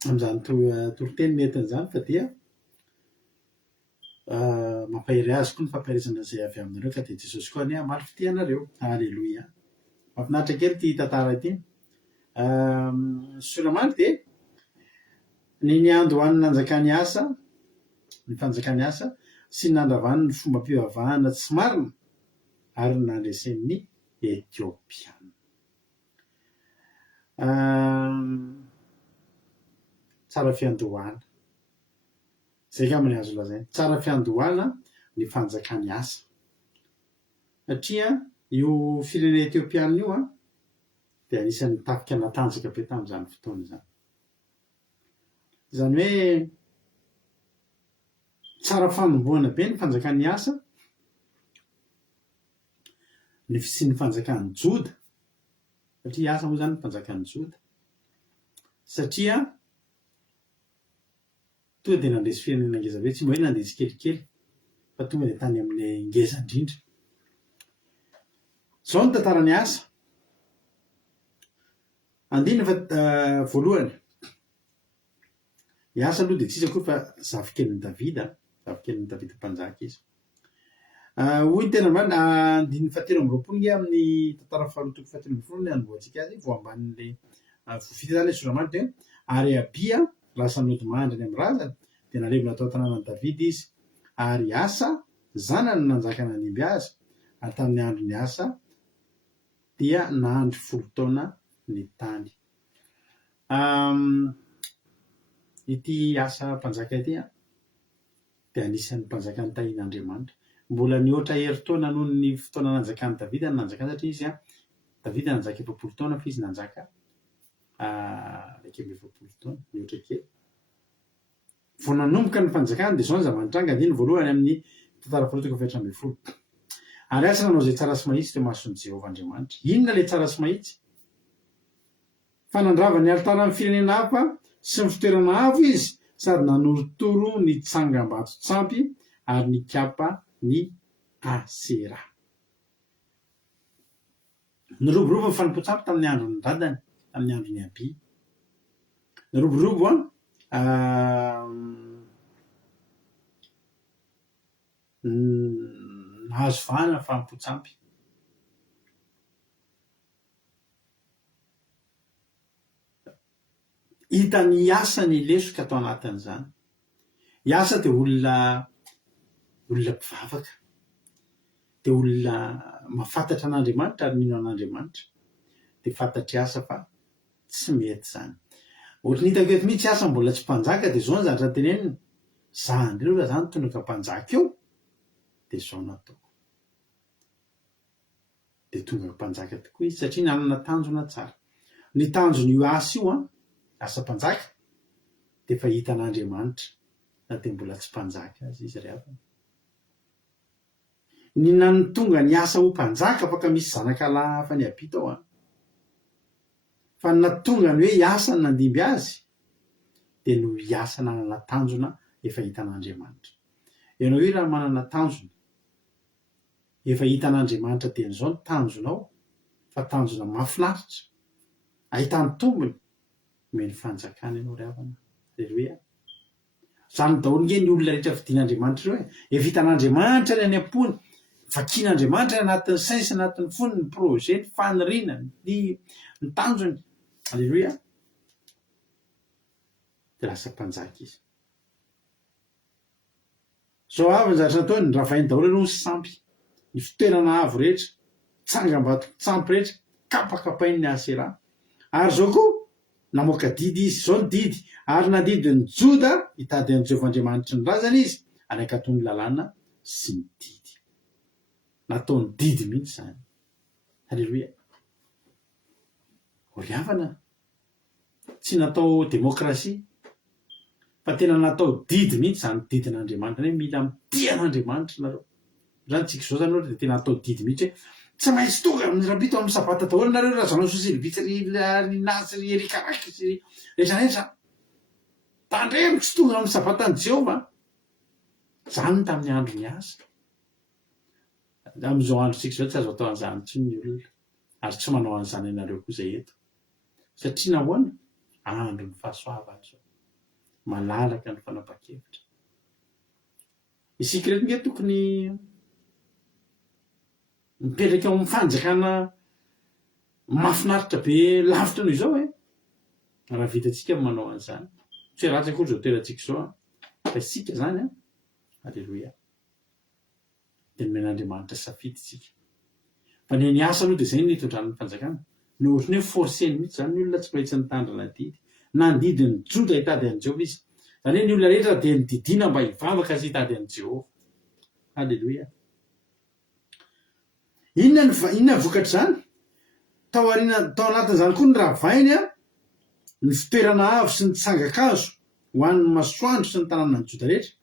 amin'izany toriteny nentin'izany fa dia mampahery azy koa ny fampiarizana izay avy aminareo ka dia Jesosy koa anie amaly fitianareo. Aleloia. Mahafinaritra kely ity tantara ity. Solamany dia ny andohany nanjakany asa ny fanjakany asa sy nandravany ny fomba mpivavahana tsy marina ary nandresen'ny Etiopiana. Tsara fiandohana zay ka amin'ny azo lazaina tsara fiandohana ny fanjakany asa satria io firenena Etiopiana io dia anisan'ny tafika natanjaka be tamin'izany fotoana izany. Izany hoe tsara fanombohana be ny fanjakany asa sy ny fanjakany Joda satria asa moa zany ny fanjakany Joda satria tonga dia nandresy firenena ngeza be tsy mba hoe nandesy kelikely fa tonga dia tany amin'ny ngeza indrindra. Zao ny tantarany asa andina fa voalohany ny asa aloha dia tsisy akory fa zafikeliny Davida mpanjaka izy. Hoy tena marina andininy fahatelo amby roapolo nge amin'ny tantara faharoa fahatelo amby folo ny anombohantsika azy vao ambanin'ilay vovita zany ilay Solamany dia ary Abia lasa nody mandry any amin'ny razana dia nalevina tao an-tanànan'i Davida izy ary asa zanany nanjaka nanimby azy ary tamin'ny andro ny asa dia nahandro 10 taona ny tany. Ity asa mpanjaka ity dia anisan'ny mpanjaka nitahian'Andriamanitra. Mbola nihoatra herintaona noho ny fotoana nanjakan'i Davida ny nanjakany satria izy Davida nanjaka 70 taona fa izy nanjaka 70 taona nihoatra kely. Vao nanomboka ny fanjakany dia zao ny zava-nitranga andiny voalohany amin'ny tantara faharoa fahaefatra amby folo. Ary asa nanao izay tsara sy mahitsy teo mason'i Jehovah Andriamanitra. Inona ilay tsara sy mahitsy? Fanandrava ny alitara amin'ny firenena hafa sy ny fitoerana avo izy sady nanorotoro ny tsangam-bato tsampy ary ny kapa ny Asera. Niroborobo ny fanompo-tsampy tamin'ny andro ny radany tamin'ny andro ny Abia. Niroborobo nahazo vahana fanompo-tsampy. Hita ny asa ny lesoka atao anatin'izany. Ny asa dia olona mpivavaka, dia olona mahafantatra an'Andriamanitra ary mino an'Andriamanitra dia fantatry asa fa tsy mety izany. Ohatra ny hitako eto mihitsy asa mbola tsy mpanjaka dia zao ny zavatra tenenina. Za indreo raha zany tonga mpanjaka eo dia zao nataoko. Dia tonga mpanjaka tokoa izy satria nanana tanjona tsara. Ny tanjony io asa io asa mpanjaka dia efa hitan'Andriamanitra na dia mbola tsy mpanjaka azy izy rehefa. Ny nanotonga ny asa ho mpanjaka afaka misy zanakalahy hafa ny Abia tao fa natonga ny hoe asa ny nandimby azy dia no hiasa nanana tanjona efa hitan'Andriamanitra. Ianao io raha manana tanjona efa hitan'Andriamanitra dia n'izao ny tanjonao, fa tanjona mahafinaritra, ahitany tombony, meny fanjakana ianao ry havana. Aleloia. Zany daholo nge ny olona rehetra fidian'Andriamanitra ireo efa hitan'Andriamanitra ny any am-pony, vakian'Andriamanitra anatin'ny saintsy, anatin'ny fony, ny projet, ny fanirinany, ny tanjony. Aleloia. Dia lasa mpanjaka izy. Zao avy ny zavatra nataony, niravainy daholo aloha ny sampy, ny fitoerana avo rehetra, tsangam-bato tsampy rehetra, kapakapainy ny Asera. Ary zao koa namoaka didy izy, zao ny didy, ary nadidy ny Joda hitady an'i Jehovahandriamanitra ny razana izy, anakatony lalàna sy ny didy. Nataony didy mihitsy zany. Aleloia. Ry havana, tsy natao demokrasia, fa tena natao didy mihitsy zany didin'Andriamanitra. Hoe mila mitian'Andriamanitra nareo. Zany tsika zao zany dia tena natao didy mihitsy hoe tsy maintsy tonga amin'ny rabito amin'ny sabata daholo nareo raha zanao sosialibitsy ry nasy ry erikaraky sy rehetra rehetra. Tandremo tsy tonga amin'ny sabatan'i Jehova. Zany tamin'ny andro ny asa. Amin'izao andro tsika zao tsy azo atao an'izany tsy ny olona, ary tsy manao an'izany ianareo koa izay eto. Satria nahoana? Andro ny fahasoavana zao. Malalaka ny fanapa-kevitra. Isika reto nge tokony mipetraka eo amin'ny fanjakana mahafinaritra be lavitra noho izao raha vitantsika manao an'izany. Tsy ratsy akory zao toerantsika zao fa isika zany aleloia. Dia nomen'Andriamanitra safidy isika. Fa ny asa aloha dia izay ny hitondran'ny fanjakana. Ny ohatrany hoe forceny mihitsy zany ny olona tsy maintsy nitandrina didy. Nandidy ny Joda hitady an'i Jehova izy. Zany hoe ny olona rehetra dia nididina mba hivavaka sy hitady an'i Jehova. Aleloia. Inona vokatra zany? Tao anatin'izany koa ny ravainy ny fitoerana avo sy ny tsangakazo ho an'ny masoandro sy ny tanàna ny Joda rehetra.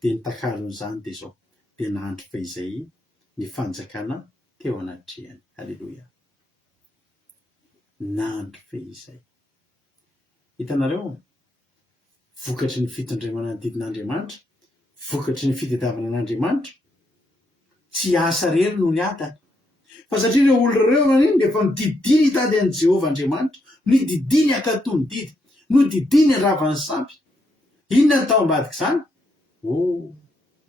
Dia nitakaronyzany dia zao. Dia nahandro fehizay ny fanjakana teo anatrehany. Aleloia. Nahandro fehizay. Hitanareo, vokatry ny fitondremana ny didin'Andriamanitra, vokatry ny fitadiavana an'Andriamanitra, tsy asa rery no ny atany. Fa satria ireo olona ireo maniny dia efa mididiny hitady an'i Jehova Andriamanitra, nididiny akatony didy, nodidiny ravany sampy. Inona ny tao ambadika izany?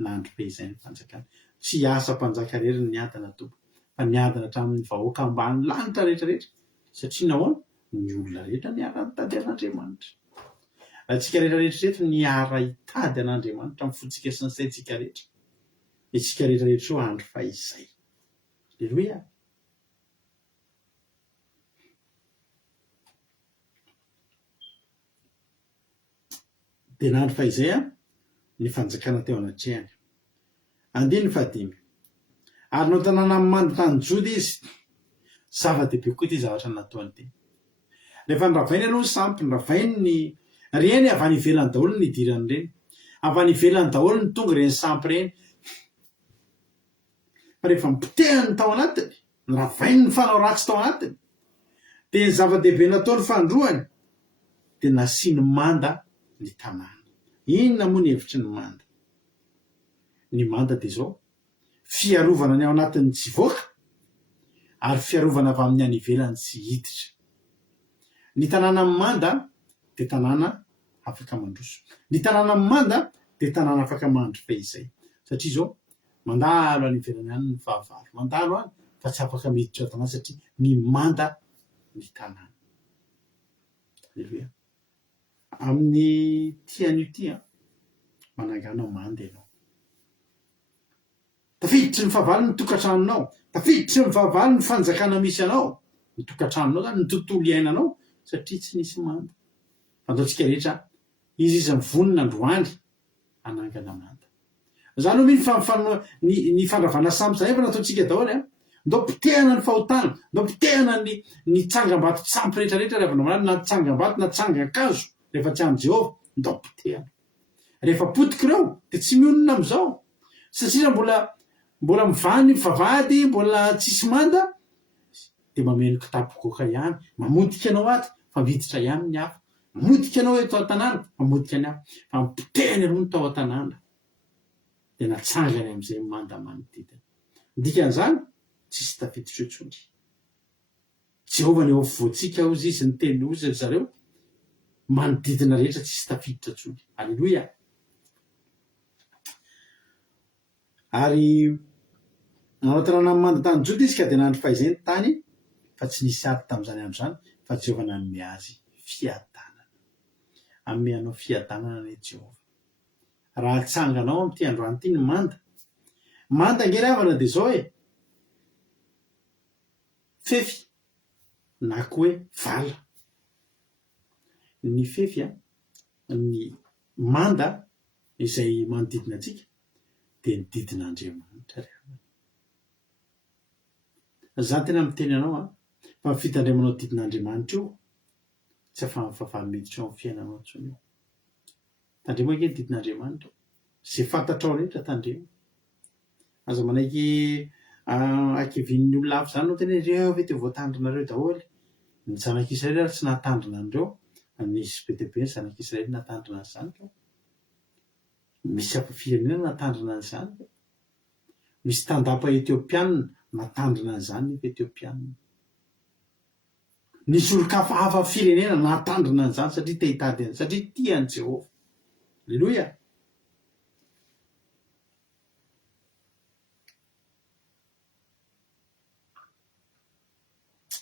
Nahandro fehizay ny fanjakana. Tsy asa mpanjaka rery ny adana tompoko, fa ny adana hatramin'ny vahoaka ambany lanitra rehetrarehetra. Satria nahoana? Ny olona rehetra niara hitady an'Andriamanitra. Antsika rehetrarehetra rehetra niara hitady an'Andriamanitra amin'ny fontsika sy ny saintsika rehetra. Itsika rehetrarehetra io andro fahizay. Aleloia. Dia nandro fahizay ny fanjakana teo anatrehany. Andiny ny fahadimy. Ary nao tanàna amin'ny tany Joda izy. Zava-dehibe koa ity zavatra nataony ity. Rehefa niravainy aloha ny sampy, niravainy ny reny avy any ivelany daholo ny idirany reny. Avy any ivelany daholo ny tonga reny sampy reny. Fa rehefa mipotehany tao anatiny, niravainy ny fanao ratsy tao anatiny, dia ny zava-dehibe nataony fandroany, dia nasiany manda ny tanàna. Inona moa ny hevitry ny manda? Ny manda dia zao, fiarovana ny ao anatin'ny tsy voaka, ary fiarovana avy amin'ny any ivelany tsy hiditra. Ny tanàna amin'ny manda dia tanàna afaka mandroso. Ny tanàna amin'ny manda dia tanàna afaka mandro fehizay. Satria zao mandalo any ivelany any ny fahavalo, mandalo any fa tsy afaka miditra tanàna satria ny manda ny tanàna. Aleluia. Amin'ny tian'io ty manangana manda ianao. Tafiditry ny fahavalo ny tokantranonao, tafiditry ny fahavalo ny fanjakana misy anao, ny tokantranonao zany, ny tontolo iainanao, satria tsy nisy manda. Fantaontsika rehetra, izy mivonona androany anangana manda. Zany hoe ny fandravana sampy zany efa nataontsika daholo ndao pitehana ny fahotana, ndao pitehana ny tsangam-bato sampy rehetrarehetra rehefa namanany, na tsangam-bato na tsangan-kazo rehefa tsy amin'ny Jehova, ndao pitehana. Rehefa potika ireo dia tsy mionona amin'izao, satria mbola mivany vavahady, mbola tsisy manda, dia mameno kitapo goka ihany, mamodika anao aty, fa miditra ihany ny hafa. modika anao hoe tao an-tanàna famodika any aho fa mipotehany aloha ny tao an-tanàna dia natsangany amin'izay manda manodidina. Dikan'izany tsisy tafiditra intsony. Jehovah ny eo afovoantsika ozy izy ny teny ozy zareo manodidina rehetra tsisy tafiditra intsony. Alleloia. Ary nanao tanàna manda-tany joty izy ka dia nandro fahaizany tany fa tsy nisy ady tamin'izany andro izany fa Jehovah nanome azy fiadanana. Ameanao fiadanana ny Jehovah. Raha atsanganao amin'ity androany ity ny manda angeravana dia zao fefy na koa hoe vala. Ny fefy ny manda izay manodidina antsika dia ny didin'Andriamanitra. Zany tena miteny anao fa ny fitandremanao didin'Andriamanitra io tsy afahafa-miditra eo amin'ny fiainanao intsony io. Tandremo ake didin'Andriamanitra zay fantatrao rehetra tandremo. Aza manaiky ankivin'ny olona hafa zany no tena ireo ve teo voatandrinareo daholo. Ny zanak'Israely tsy natandrina andreo, nisy be dia be ny zanak'Israely natandrina an'izany ka misy firenena natandrina an'izany ka misy tandapa etiopiana natandrina an'izany ny etiopiana. Nisy olo-kafa hafa firenena natandrina an'izany satria te hitady any, satria tiany Jehovah. Alleluia.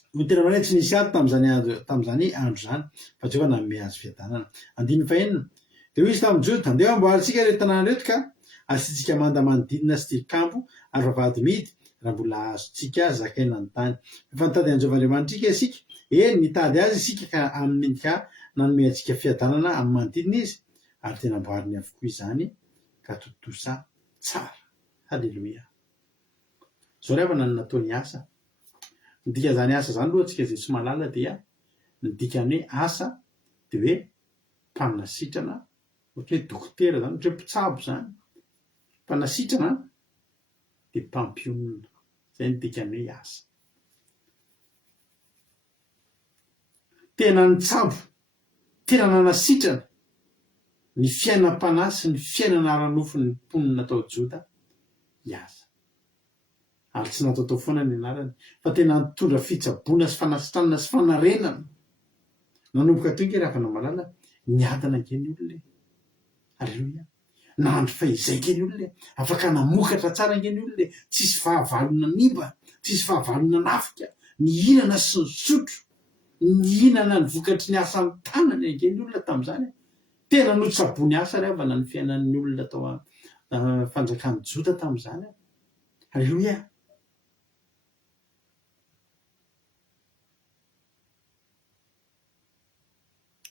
Ny tena maray tsy nisy ady tamin'izany andro zany fa Jehovah nanome azy fiadanana. 9 dia hoy izy tamin'ny Juda, andeha amboarintsika reto tanàna reto ka asitsika manda manodidina sy tilikambo ary vavahady midy raha mbola azontsika zakaina ny tany. Efa nitady an'i Jehovah Andriamanitra isika, eny nitady azy isika ka amin'ny ka nanome antsika fiadanana amin'ny manodidina izy ary tena amboariny avokoa izany ka totosa tsara. Halleloia. Zao rehefa ny nataony asa. Ny dika zany asa zany aloha antsika izay tsy mahalala dia ny dikany hoe asa dia hoe mpanasitrana, ohatra hoe dokotera zany, ohatra hoe mpitsabo zany, mpanasitrana dia mpampionona. Izay ny dikany hoe asa. Tena nitsabo, tena nanasitrana ny fiainam-panasy, ny fiainana ara-nofon'ny mponina tao Joda hiasa. Ary tsy natao tao foana ny anarany fa tena nitondra fitsaboana sy fanasitranana sy fanarenana. Nanomboka toy ke raha fa namalala niadana ange ny olona. Alleluia. Nandro fahizay ny olona, afaka namokatra tsara ange ny olona, tsisy fahavalona niba, tsisy fahavalona nafika, ny hinana sy ny sotro, ny hinana ny vokatry ny asa ny tanany ange ny olona tamin'izany. Tena notsabony asa rehefa na ny fiainan'ny olona tao fanjakan'ny Joda tamin'izany. Alleluia.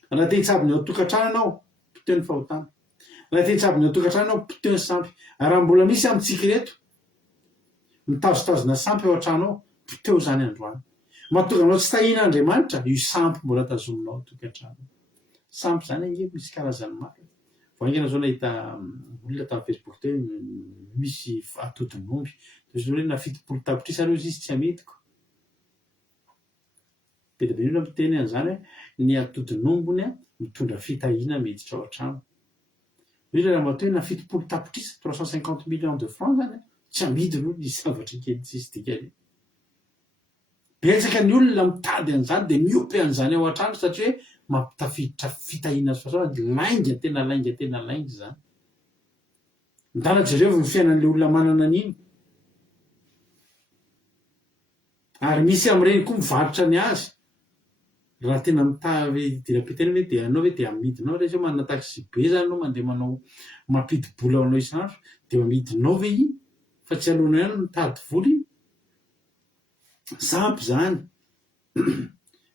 Raha te hitsabo ny ao tokantrano ianao, poteo ny fahotana. Raha te hitsabo ny ao tokantrano ianao, poteo ny sampy. Raha mbola misy amintsika reto mitazotazona sampy ao an-trano ao, poteo izany androany. Mahatonga anao tsy tahina Andriamanitra, io sampy mbola tazominao ao tokantrano. Sampy zany ange misy karazany maro. Voaingana zao nahita olona tamin'ny Facebook teo misy atodin'omby. Izy hoe na fitopolo tapitrisa aloha izy tsy amidiko. Be dia be olona miteny an'izany hoe ny atodin'ombony mitondra fitahiana miditra ao an-trano. Izy raha matoa na fitopolo tapitrisa 350 millions de francs zany tsy amidy aloha ny zavatra kely tsisy dikany. Betsaka ny olona mitady an'izany dia miompy an'izany ao an-trano satria hoe mampitafiditra fitahiana sy lainga tena lainga zany. Ndana jereo ny fiainan'ilay olona manana an'iny. Ary misy amin'ireny koa mivarotra ny azy. Raha tena mitavy dirapetena hoe dia anao hoe dia amidinao rehefa manana taxi be zany anao mandeha manao mampidi-bola anao isanandro dia amidinao ve iny fa tsy alohanao ihany mitady vola iny. Sampy zany.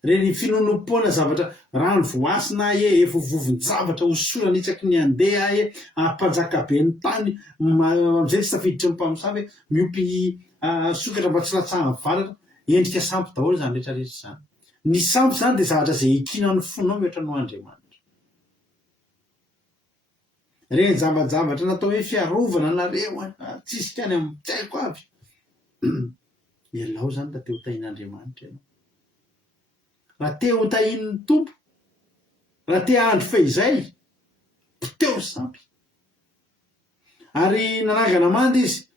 Reny finonompoana zavatra rano voasina efa vovon-javatra hosorana itsaky ny andeha ampanjaka be ny tany amin'izay tsy tafiditra ny mpamosavy miompy sokatra mba tsy latsahan'ny valatra. Endrika sampy daholo zany rehetrarehetra zany. Ny sampy zany dia zavatra izay ekinan'ny fonao mihoatranao Andriamanitra. Reny zavatra natao hoe fiarovana nareo tsisy kany amin'ny tsaiko avy. Ialao zany raha te ho tahin'Andriamanitra ianao. Raha te ho tahin'ny tompo raha te andro fehizay poteo sampy ary nanangana manda izy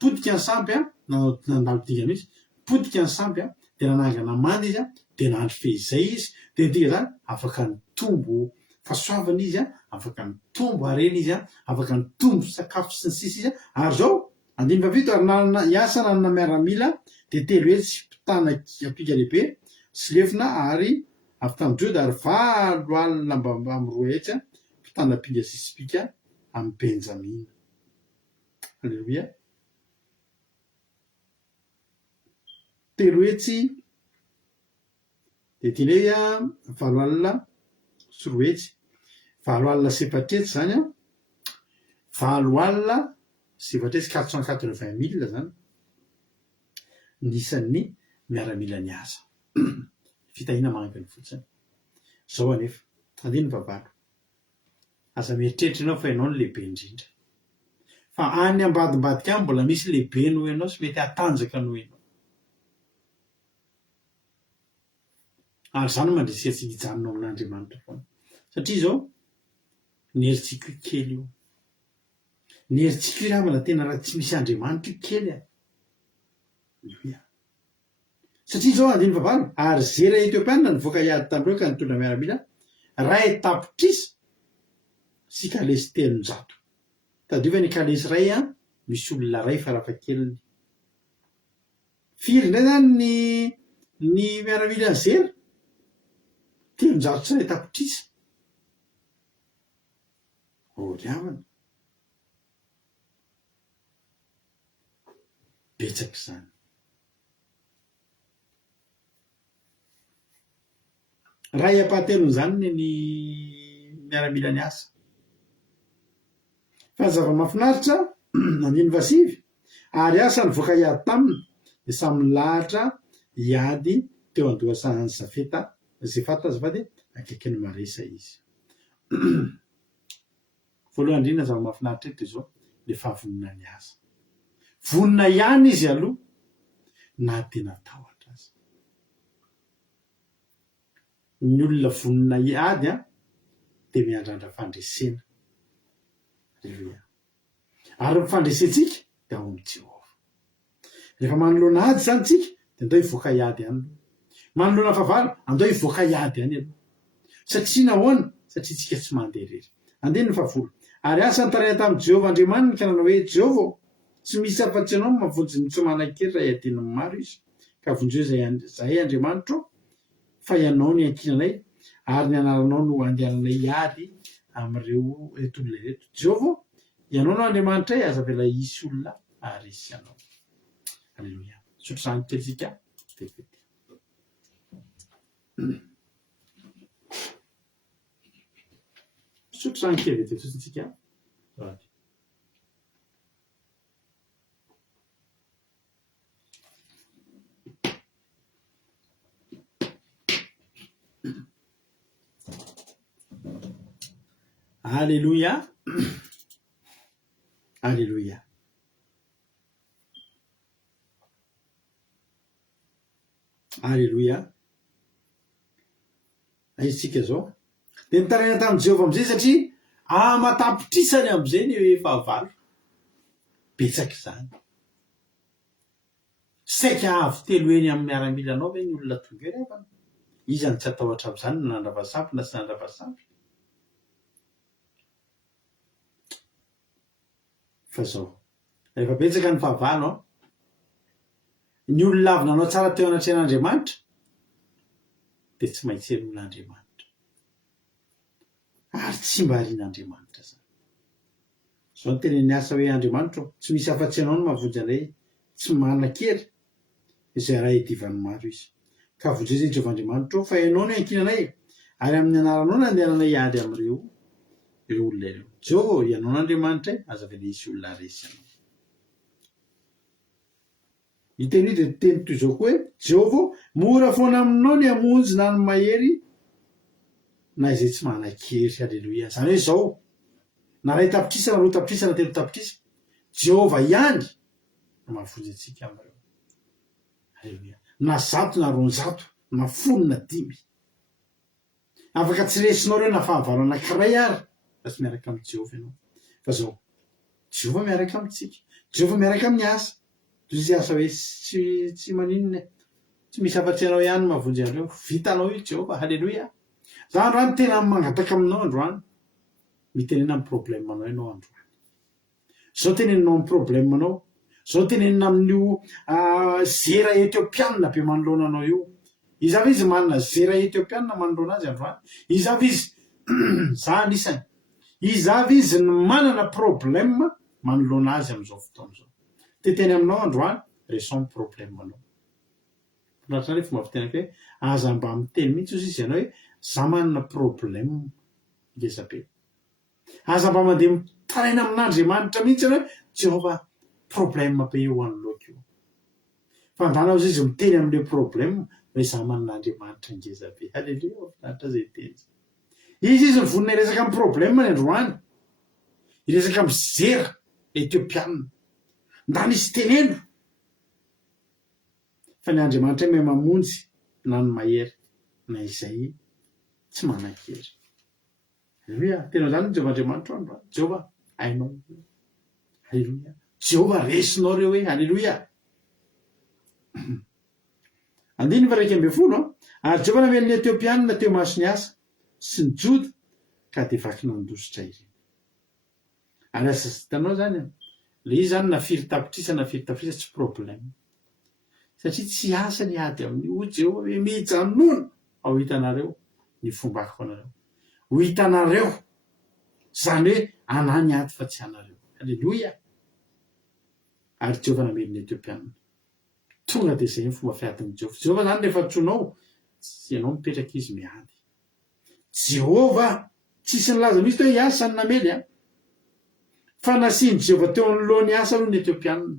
potika ny sampy a nandalo-digana izy potika ny sampy a de nanangana manda izy a de nandro fehizay izy de diga zany afaka nitombo fahasoavana izy a afaka nitombo harena izy a afaka nitombo sakafo sy ny sisa izy a ary zao andiny favito ary iasa nanana miaramila de telo hetsy mpitana apika lehibe sy lefina ary avy tamindreo ary 20 alina mba amy 2 hetsy a mpitana apika sisy pika amy benjamina. Alleluia. Telo hetsy de tiley a 20 alina sy 2 hetsy 20 alina sy efatretsy zany a 20 alina sy efatretsy 480 000 zany nisan'ny miaramila ny asa fitahina mangany fotsiny zao anefa andiny vavalo aza mieritreritra ianao fa ianao no lehibe indrindra fa any ambadimbadika any mbola misy lehibe noho ianao sy mety hatanjaka noho ianao ary zany mandresetsy hijanonao amin'Andriamanitra foana satria zao nieritsika kely io nieritsika io raha tena raha tsy misy Andriamanitra io kely a. Alleluia. Satria zao andiny vavalo ary zera Etiopiana nivoaka hiady tamindreo ka nitondra miaramila ray tapitrisa sy kalesy 300 tadiova ny kalesy ray a misy olona ray farafahakeliny firy ndray zany ny miaramila ny zera 300 sy ray tapitrisa riavana betsaka zany. Raha iapahatelony zany ny miaramila ny asa fa zava-mahafinaritra andiny vasivy ary asa nivoaka hiady taminy de samy lahatra hiady teo andohasahany zafeta zay fata azafady akaiky ny maresa izy. Voalohany indrindra zava-mahafinaritra eto zao le fahavonina ny asa vonina ihany izy aloha na tena tahotra azy ny olona vonina iady a de miandrandra fandresena. Alleluia. Ary mifandresetsika de ao amin'ny Jehova rehefa manoloana ady zany tsika de andao hivoaka iady any manoloana favalo andao hivoaka iady any aloha satria nahoana satria tsika tsy mandeha rery andiny ny favolo ary asa nytarena tamin'i Jehova Andriamanitra ka nanao hoe Jehova tsy misy afa-tsy ianao no mavonjy ny tsomanakely raha iadiny maro izy ka vonjeo zahay Andriamanitra fa ianao ny ankinanay ary ny anaranao no andehananay iady am'ireo reto olona reto. Jehova ianao no Andriamanitray aza vela isy olona ary isy ianao. Alleluia. Sotro zany telitsika vetivety. Sotro zany kely vetivetsika. Alléluia. Alléluia. Alléluia. Aitsika zao de nitarena tamin'i Jehova am'izay satria matapitrisany am'izay ny fahavalo betsaka zany saika avy telo eny amin'ny miaramilanao ve ny olona tonga rehefa izy any tsy atahotra am'izany nandravasampy na tsy nandravasampy fa zao rehefa betsaka ny fahavalo ny olona avy nanao tsara teo anatrehan'Andriamanitra de tsy maintsy henon'Andriamanitra ary tsy mba harian'Andriamanitra zany zao ny tenen'ny asa hoe Andriamanitra tsy misy afa-tsy ianao no mahavonjy anay tsy manan-kery izay raha idivany maro izy ka vonjeo zay Jehova Andriamanitra fa ianao no ankinanay ary amin'ny anaranao no andehananay iady am'ireo olona ireo. Jehova ianao n'Andriamanitra aza vele isy olona resy ianao. Iteny de teny toy izao koa hoe Jehova mora foana aminao ny hamonjy na ny mahery na izay tsy manan-kery. Alleluia. Zany hoe zao na ray tapitrisa na roa tapitrisa na telo tapitrisa Jehova ihany no mahavonjy antsika am'ireo. Alleluia. Na 100 na 200 na 10 na 10 afaka tsy resinao reo na fahavalo anankiray ary fa tsy miaraka amin'ny Jehovah ianao fa zao Jehovah miaraka amintsika Jehovah miaraka amin'ny asa toy izy asa hoe tsy maninona tsy misy afa-tsy ianao ihany mavonjy andreo vitanao io Jehovah halleloia za androany tena mangataka aminao androany mitenena amin'ny problemanao ianao androany zao teneninao amin'ny problemanao zao tenenina amin'io zera etiopianina be manoloananao io izava izy manana zera etiopianina manoloana azy androany izava izy za anisany izava izy manana problema manoloana azy amin'izao fotoana zao teteny aminao androany reson problemanao natrany fomba fitena hoe aza mba miteny mihitsy ozy izy ianao hoe za manana problema ngezabe aza mba mandeha mitaraina amin'Andriamanitra mihitsy ianao hoe Jehovah problema be eo anoloako io fandana ozy izy miteny amin'le problema hoe za manan'Andriamanitra ngezabe halleluia finaritra zay teny izy vonona iresaka amin'ny problema ny androany iresaka amin'ny zera etiopianina nda nisy teneno fa ny Andriamanitra mahay mamonjy na ny mahery na izay tsy manan-kery halleluia tena zany Jehovah Andriamanitra androany Jehovah hainao halleluia Jehovah resinao reo hoe halleluia andiny fa 1:10 ary Jehovah namely ny etiopianina teo maso ny asa sy ny Joda ka de vaky nandositra ireny ary asa sitanao zany le izy zany na firy tapitrisa tsy problema satria tsy asa ny ady amin'io Jehovah hoe mijanona ao hitanareo ny fombako anareo ho hitanareo zany hoe anany ady fa tsy anareo halleluia ary Jehovah namely ny etiopianina tonga de zay ny fomba fiadiny Jehovah zany rehefa tsonao tsy ianao mipetraka izy miady Jehovah tsisy nilaza misy teo hiasa ny namely fa nasiny Jehovah teo anoloany asa aloha ny etiopianina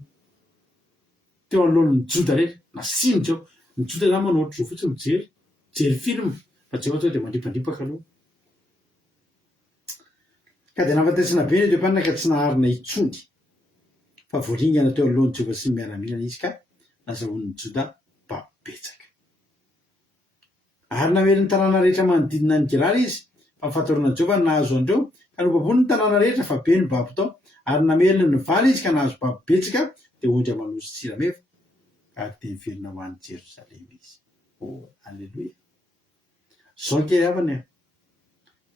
teo anoloan'ny Joda rehetra nasiny Jehovah ny Joda zany manao ohatry zao fotsiny mijery film fa Jehovah tonga de mandripandripaka aloha ka de nafatesana be ny etiopianina ka tsy naharina itsony fa voaringana teo anoloan'ny Jehovah sy miaramilana izy ka nazahoan'ny Joda babetsaka ary namely ny tanàna rehetra manodidina ny Gerary izy fa fahatorana Jehovah nahazo andreo ka nobabony ny tanàna rehetra fa be ny babo tao ary namely ny valy izy ka nahazo babetsaka de ondra manozy tsirameva ary de miverina ho an'ny Jerosalema izy halleluia zao kely avany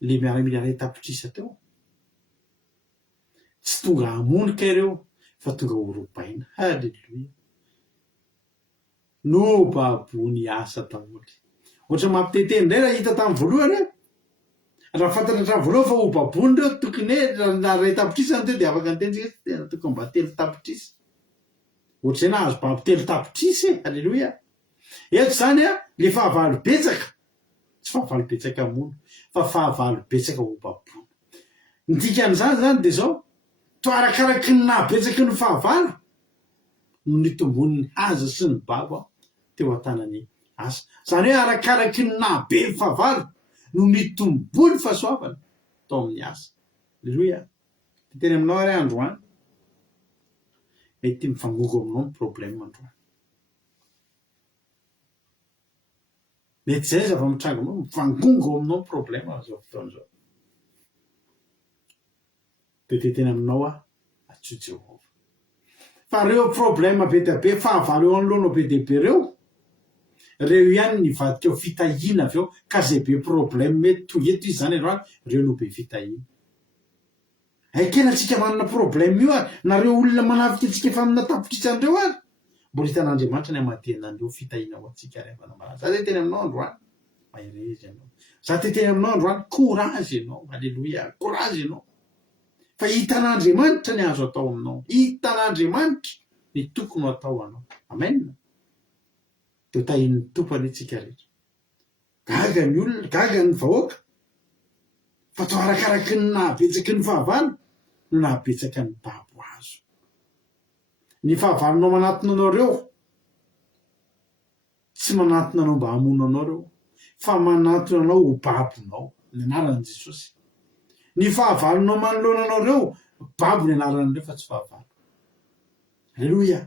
le miaramila ray tapitrisa teo tsy tonga hamonika ireo fa tonga horobaina halleluia no babony asa tamoly ohatra mampitete ndray raha hita tamin'ny voalohany raha fantatra hatramin'ny voalohany fa ho babony reo tokony na ray tapitrisa ny teo de afaka nitentsika tena tokony mba telo tapitrisa ohatra zay nahazo baby telo tapitrisa halleluia eto zany le fahavalo betsaka tsy fahavalo betsaka mono fa fahavalo betsaka ho babony ny dikan'izany zany de zao to arakaraky ny nahabetsaky ny fahavalo no nitombon'ny haza sy ny babo teo an-tanany asa zany hoe arakaraky ny nahabe ny fahavalo no nitombony fahasoavana tao amin'ny asa halleluia teny aminao ary androany mety mifangongo aminao ny problema androany mety zay zava mitrango aminao mifangongo aminao ny problema zao fotoana zao de teteny aminao atso Jehovah fa reo problema be dia be fahavalo eo anoloanao be dia be reo ihany nivadika eo fitahina avy eo ka zay be problème mety tonga eto izy zany androany reo no be fitahina aikena atsika manana problème io ary nareo olona manafika atsika efa amina tapitrisa andreo ary mbola hitan'Andriamanitra ny amatena andreo fitahina ho atsika rehefana malaza za zay teny aminao androany maherezy ianao za te teny aminao androany courage ianao halleluia courage ianao fa hitan'Andriamanitra ny azo atao aminao hitan'Andriamanitra ny tokony atao anao amen de tahin'ny tompo anitsika rehetra gaga ny olona gaga ny vahoaka fa to arakaraky ny nahabetsaky ny fahavalo no nahabetsaka ny babo azo ny fahavalonao manatona anao reo tsy manatona anao mba hamono anao reo fa manatona anao ho babonao ny anaran'i Jesosy ny fahavalonao manoloana anao reo babo ny anaran'ireo fa tsy fahavalo halleluia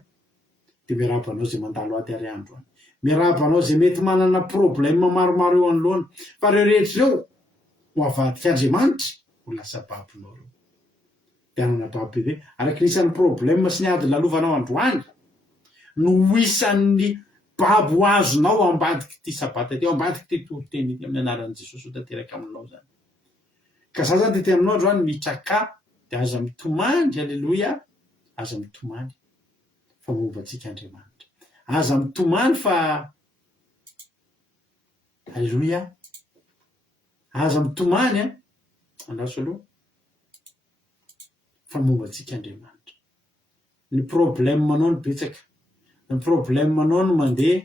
dia miaraba anao zay mandalo aty ary androany, miaraba anao zay mety manana problème maromaro eo anoloana, fa reo rehetra ireo ho avadika Andriamanitra ho lasa babinao reo. Dia anana baby be araky nisan'ny problème sy ny ady lalovanao androany no isan'ny babo azonao ambadiky ty sabata ty, ambadiky ty toroteny ity amin'ny anaran'i Jesosy ho tanteraka aminao zany. Ka za zany tety aminao androany mitraka dia aza mitomany, alleloia, aza mitomany fa mombantsika Andriamanitra, aza mitomany fa alleloia, aza mitomany andaso aloha fa mombantsika Andriamanitra. Ny problème anao no betsaka, ny problème anao no mandeha,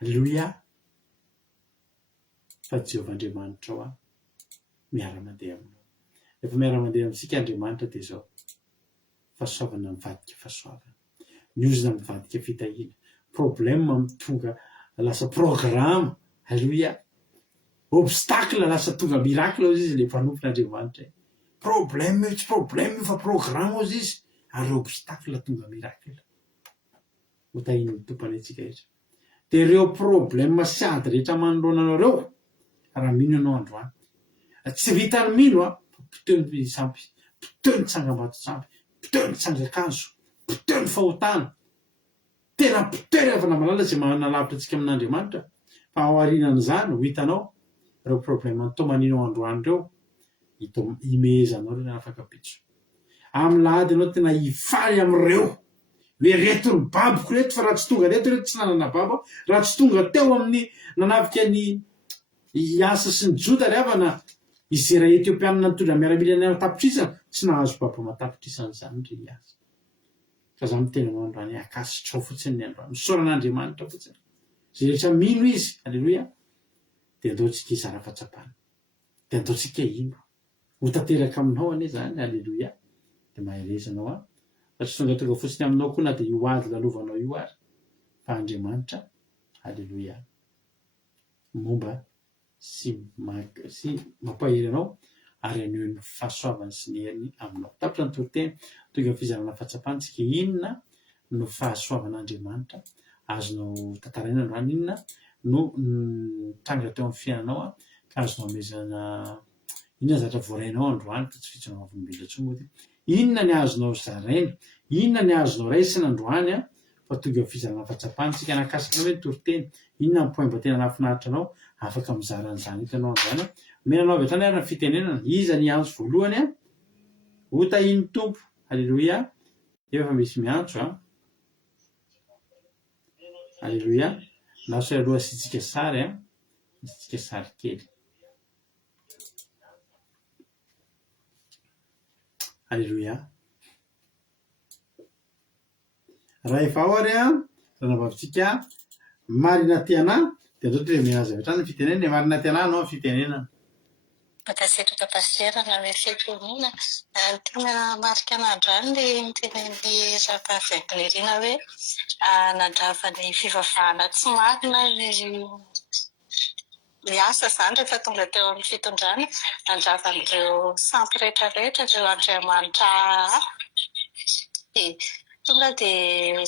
alleloia, fa Jehovah Andriamanitra ao miara-mandeha aminao. Rehefa miara-mandeha amintsika Andriamanitra dia zao fahasoavana mivadika fahasoavana, miozona mivadika fitahiana, problème mitonga lasa programme, alleloia, obstacle lasa tonga miracle ozy izy le mpanompon'Andriamanitra. Problème tsy problème fa programme ozy izy ary obstacle tonga miracle ho tahin'ny tompany antsika rehetra. Dia ireo problème sy ady rehetra manoloana anareo raha mino ianao androany, tsy vitany mino poteo ny sampy, poteo ny tsangambato sampy, poteo ny tsangakanzo, poteo ny fahotana, tena poteo ny avana malala zay manalavitra antsika amin'Andriamanitra. Fa ao aorianan'izany ho hitanao ireo problème tomanino androany reo imezanao reo afaka pitso. Amin'ny lahady ianao tena hifaly amin'ireo hoe reto ny baboko reto, fa raha tsy tonga reto reto tsy nanana babo, raha tsy tonga teo amin'ny nanavika ny asa sy ny jota ry havana izera Etiopianina nitondra miaramila ny tapitrisana tsy nahazo babo matapitrisana zany re asa. Fa za mitena anao androany akasitrao fotsiny ny androany, misaoran'Andriamanitra fotsiny zay rehetra mino izy, alleloia, dia andaontsika izara fahatsapana, dia andaontsika ino ho tanteraka aminao ane zany, alleloia, dia maherezanao fa tsy tonga fotsiny aminao koa na dia io ady lalovanao io ary, fa Andriamanitra, alleloia, momba sy mampahery anao ary aneo ny fahasoavany sy ny heriny aminao. Tapitra ny toroteny tonga fizarana fahatsapana inona no fahasoavan'Andriamanitra azonao tantaraina androany, inona no tranga teo amin'ny fiainanao ka azonao amezana, inona zatra voarainao androany fa tsy fitsonao avombila tsomody, inona ny azonao zaraina, inona ny azonao raisina androany fa tonga fizarana fahatsapana. Tsika nakasika hoe toroteny inona ny poimba tena nafinaritra anao afaka mizara an'izany hitanao androany. Menanao avy hatrany ary ny fitenenana, iza ny antso voalohany ho tahin'ny tompo, alleloia, efa misy miantso alleloia, naso aloha asitsika sary asitsika sary kely, alleloia. Raha efa ao ary ranavavitsika marina tiana dia andao dia miaza avy hatrany ny fitenenana, marina tiana anao ny fitenenana. Patasetraka pasterana mesetonina tena marika an'androany le nitenen'ny rapavy hoe nandrava ny fivavahana tsy marina ny asa zany rehefa tonga teo amin'ny fitondrana, nandrava n'ireo sampy rehetrarehetra ireo Andriamanitra dia tonga dia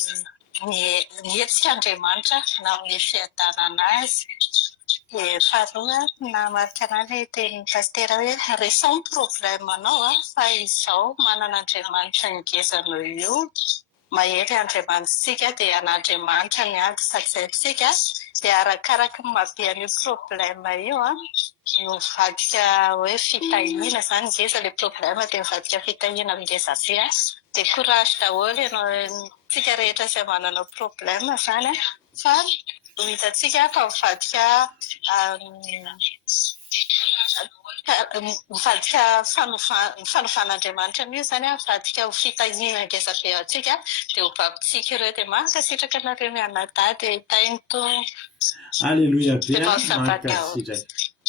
nietsika Andriamanitra na amin'ny fiadanana azy. Dia faharoa namarika anahy tenin'ny pastera hoe resaho ny problème anao fa izao manan'Andriamanitra ngezanao io, mahery Andriamanitsika dia an'Andriamanitra ny ady saksika dia arakaraka ny mahabean'io problème io no vadika hoe fitahiana zany ngeza le problème dia mivadika fitahiana ngeza be dia courage daholo ianao tsika rehetra izay manana problème zany fa ho hitantsika fa mivadika fanofan'Andriamanitra mio zany mivadika ho fitahiana ngeza be atsika dia ho babitsika ireo dia mankasitraka anareo mianadady tainy to. Alleluia be mankasitraka,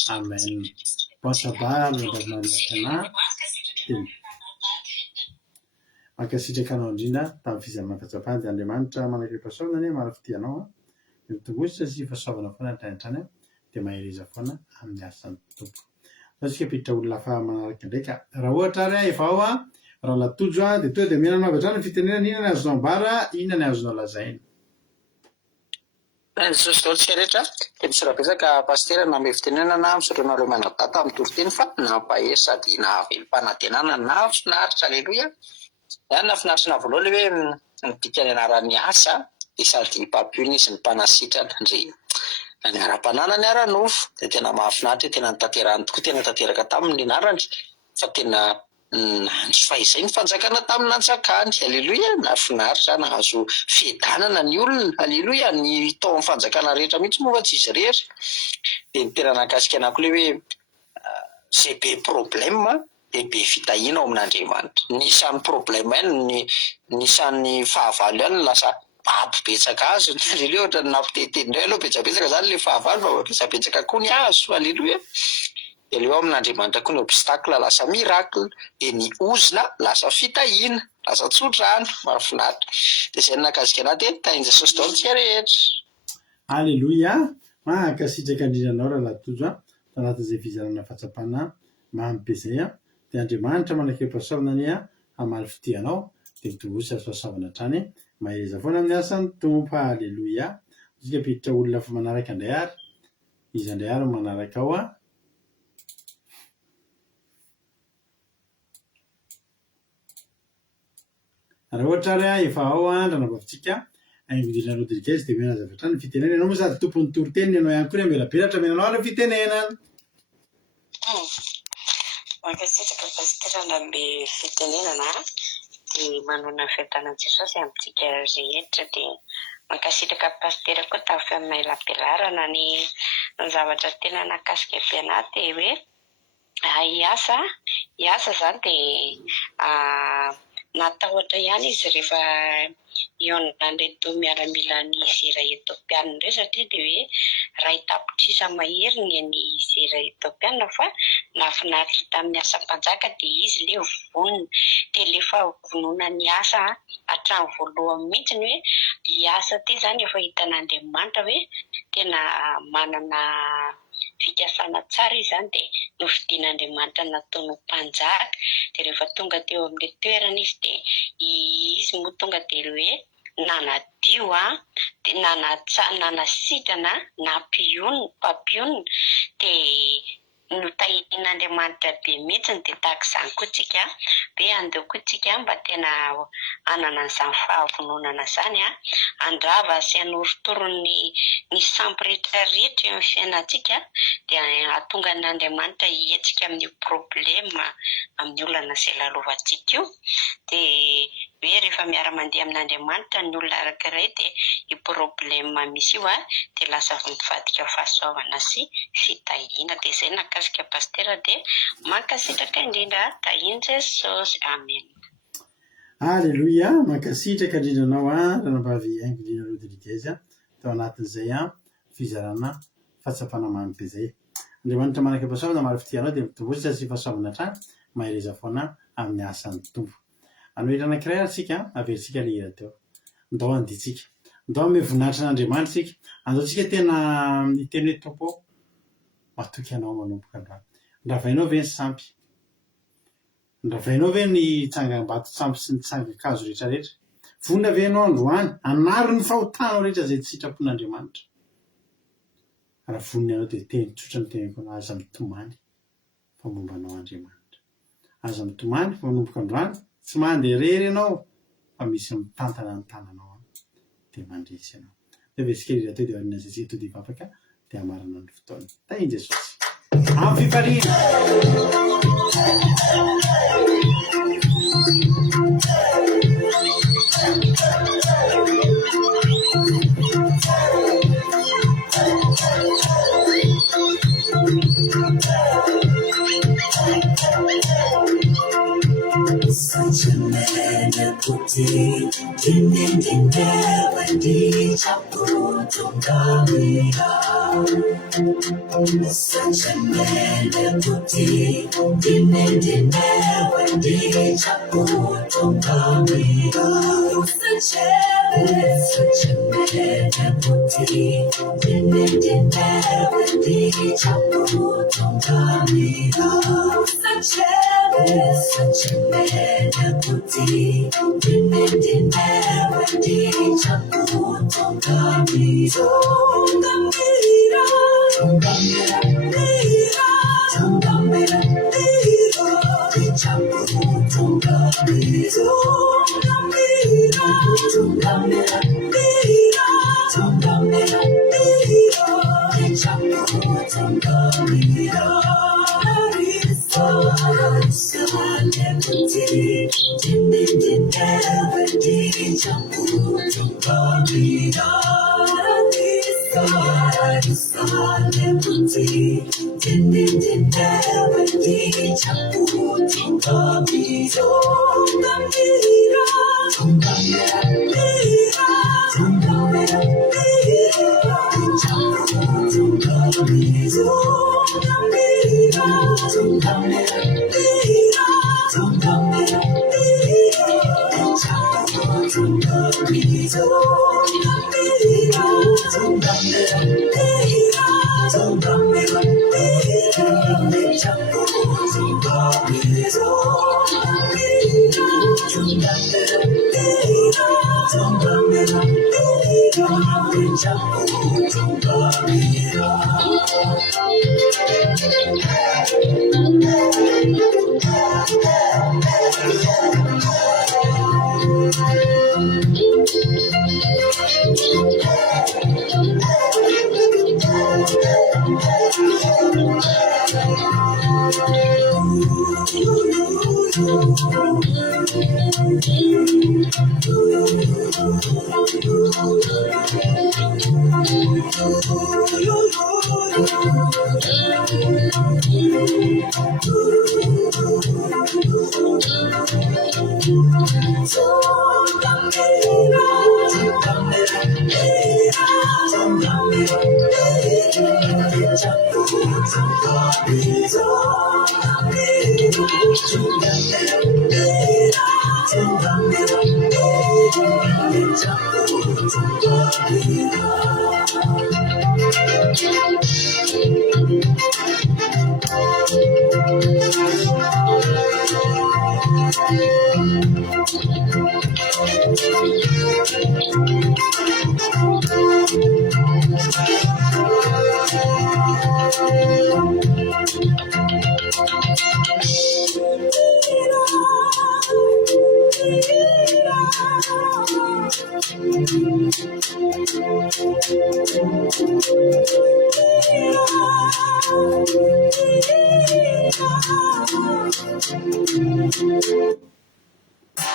amen. Pasabary andamana mankasitraka anao indrindra tamin'ny fizarana fahatsapana dia Andriamanitra manaiky pasaonany marafitianao mitongositra sy fahasoavana foana hatrany dia mahereza foana amin'ny asan'ny tompo. Fa tsika piditra olona hafa manaraka ndraika raha ohatra ary efa ao raha latojo dia toa dia mihinana avy hatrany fitenenana inona ny azonao ambara inona ny azonao lazaina Jesosy daholo tsika rehetra dia misy raha betsaka pastera na ame fitenenana misaotra anareo manadata amin'ny toriteny fa nampahery sady nahavelom-panantenana na finaritra aleloia na finaritra na voaloha ilay hoe midika ny anaran'ny asa dia sady mpampionina izy ny mpanasitrana ndre ny ara-panana ny ara-nofo dia tena mahafinaritra tena nitanterahany tokoa tena tanteraka tamin'ny anarany fa tena nandro fahaizay ny fanjakana tamin'ny nanjakany aleloia na finaritra nahazo fiadanana ny olona aleloia ny tao amin'ny fanjakana rehetra mihitsy moa fa tsy izy rehetra dia ny tena nankasika anako ilay hoe zay be problème dia be fitahiana ao amin'Andriamanitra ny isan'ny problème ihany ny isan'ny fahavalo ihany lasa betsaka azo aleloia ohatra nampiteiteny indray aloha betsabetsaka zany le fahavalo fa betsabetsaka koa ny azo aleloia dia leo amin'Andriamanitra koa ny obstacle lasa miracle dia ny ozina lasa fitahiana lasa tsodrano mahafinaritra dia izay nakasika anahy dia tahin Jesosy daholo tsika rehetra aleloia mankasitraka indrindranao raha latojo tao anatin'izay fizarana fahatsapana mampe zay dia Andriamanitra manake-pahasoavana ny hamaly fitianao dia mitovosy asoasavana hatrany maheza foana amin'ny asan'ny tompo aleloia tsika piditra olona fa manaraka indray ary izy indray ary manaraka ao raha ohatra ary efa ao andranabavitsika aingodina Rodriguez dia mena zavatra ny fitenenana ianao moa sady tompony toriteniny ianao ihany koa ny ambelabelatra menanao ary fitenenana mankasitraka pasiterana mbe fitenenana dia manona fiadanan'i Jesosy amintsika rehetra dia mankasitraka pastera koa tafy amin'ny elabelarana ny zavatra tena nakasika be anahy dia hoe hiasa zany dia natahotra ihany izy rehefa eo nandeto miaramila ny zera etopiana ireo satria dia hoe raha hitapitrisa mahery ny any zera etopiana fa nafinaritra tamin'ny asa-mpanjaka dia izy le vonona dia lefa vonona ny asa hatramin'ny voalohany mihitsy ny hoe hiasa ty zany efa hitan'Andriamanitra hoe tena manana fikasana tsara izy zany dia novidin'Andriamanitra nataony mpanjaka dia rehefa tonga teo amin'ny toerana izy dia izy moa tonga dia hoe nanadio dia nanasitrana mpampionona dia notahitin'Andriamanitra be mihitsy dia tahaka izany koa tsika be andeo koa tsika mba tena anana an'izany fahavononana zany andrava sy anorotorony ny sampy rehetrarehetra eo amin'ny fiainantsika dia ahatonga n'Andriamanitra hihetsika amin'ny problème amin'ny olana izay lalovantsika io dia hoe rehefa miara-mandeha amin'Andriamanitra ny olona arakaray dia io problème misy io dia lasa mivadika fahasoavana sy fitahiana dia izay nakasika pastera dia mankasitraka indrindra tahin Jesosy amen aleloia mankasitraka indrindranao ranambavy Aingodina Rodriguez tao anatin'izay fizarana fahatsapana mampe zay Andriamanitra manake-pahasoavana maro fitianao dia mitovosy sy fahasoavana hatrany mahereza foana amin'ny asan'ny tompo anohitra anankiray atsika averintsika le hira teo ndao anditsika ndao ame voninahitra n'Andriamanitra tsika andao tsika tena hiteny hoe tompo matoky anao manomboka androany ndravainao ve ny sampy ndravainao ve ny tsangam-bato sampy sy ny tsangakazo rehetrarehetra vonona ve anao androany anaro ny fahotanao rehetra zay tsy sitrapon'Andriamanitra raha vonina anao dia teny tsotra ny tenako anao aza mitomany fa momba anao Andriamanitra aza mitomany fa manomboka androany tsy mandeha rery ianao fa misy mitantana ny tananao dia mandresy ianao dia vesika rira teo dia arina zay tsika to dia vavaka dia hamarana ny fotoana tahin Jesosy amin'ny fifaliana Such a man a puti, din when di chaputum kamira. Such a man a puti, din when di chaputum kamira. Such a man a puti, din when di chaputum kamira. Such a Such a man, a booty, didn't never teach a boot to come me. So, the Mira, teach a boot to come me. So, the Mira, teach a boot to come me.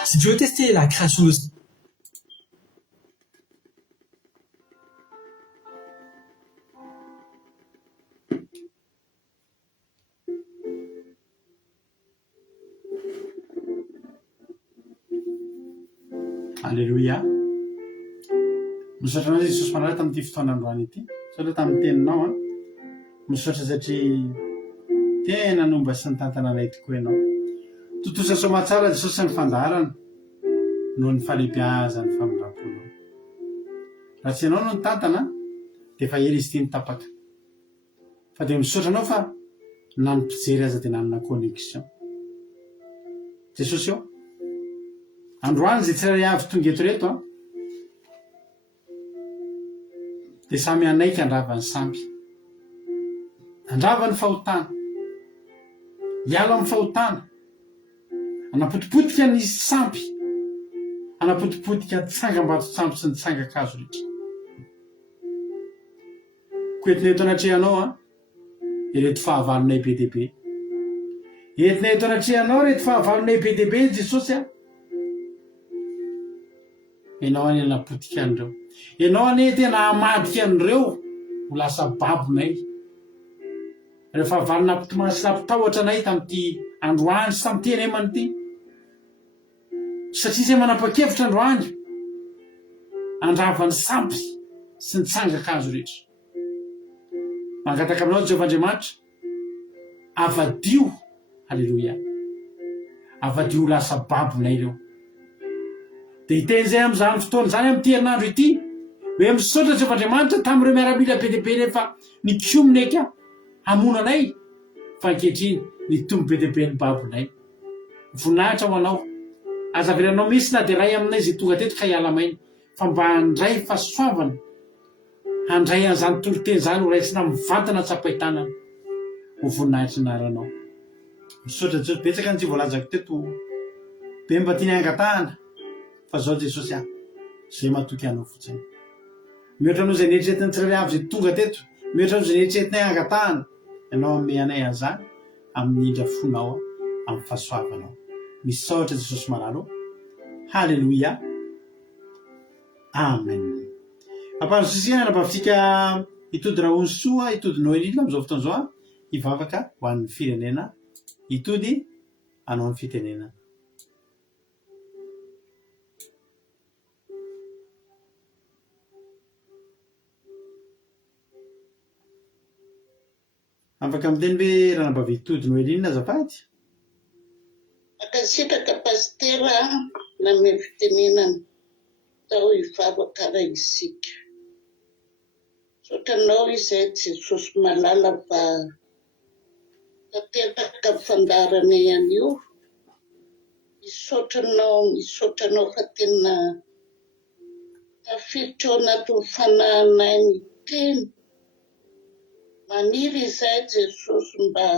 Si tu veux tester la création de... Alléluia. Misaotra anao Jesosy manaraka tamin'ity fotoana androany ity. Sao tamin'ny teninao a. Misaotra satria tena nomba sy ny tantana ilay tokoa ianao. Totosa soamatsara Jesosy ny fandaharana noho ny falebiaza ny famindram-polo. Raha tsy ianao no ny tantana dia efa ela izy ity ny tapaka. Fa dia misaotra anao fa na ny mpijery aza dia nanana connexion. Jesosy eo. Androany zay tsirairay avy tonga eto reto a dia samy anaiky andravany sampy. Andravany fahotana. Hiala amin'ny fahotana. Anapotipotika ny sampy. Anapotipotika tsangam-bato sampy sy ny tsangakazo rehetra. Koentina eto anatrehanao a ireto fahavalonay be dia be. Entina eto anatrehanao reto fahavalonay be dia be Jesosy a. Ianao any anapotika an'ireo. Ianao ane tena hamadika an'ireo ho lasa babonay. Rehefa valona ampitomany sy nampitahotra anay tamin'ity androany sy tamin'ny teny emany ity. Satria izay manapa-kevitra androany andravany sampy sy ny tsangakazo rehetra. Mangataka aminao Jehovah-Andriamanitra, avadio, halleluia, avadio lasa babonay ireo. Dia hiten'izay amin'izany fotoana izany amin'ity herinandro ity, hoe misaotra Jehovah-Andriamanitra tamin'ireo miaramila be dia be rehefa nikominy eka hamonanay, fa ankehitriny nitombo be dia be ny babonay. voninahitra ho anao azaveranao misy na dia ray aminay zay tonga teto ka hiala maina fa mba handray fahasoavana handray an'izany toro-teny zany ho raisina mivantana tsapaitanana ho voninahitra naranao misaotra Jesosy betsaka ny tsy voalazako teto be mba tiany angatahana fa zao Jesosy zay matoky anao fotsiny mihoatra anao zay nieritreretiny tsirairay avy zay tonga teto mihoatra anao zay nieritreretinay angatahana ianao ameanay an'izany amin'ny indra fonao amin'ny fahasoavanao misaotra Jesosy mararo halleloia amen ampanosisiana anapavitika itody Raonsoa itody Noelina am'izao fotoana zao hivavaka ho an'ny firenena itody anao amin'ny fitenena afaka miteny hoe ranambavy itody Noelina azafady akasitraka pastera na me fitenenana tao hivavaka raha isika sotranao izay Jesosy malala fa tateraka fandarana ian'io misotranao fa tena tafiditra ao anatin'ny fanahinay ny teny maniry izay Jesosy mba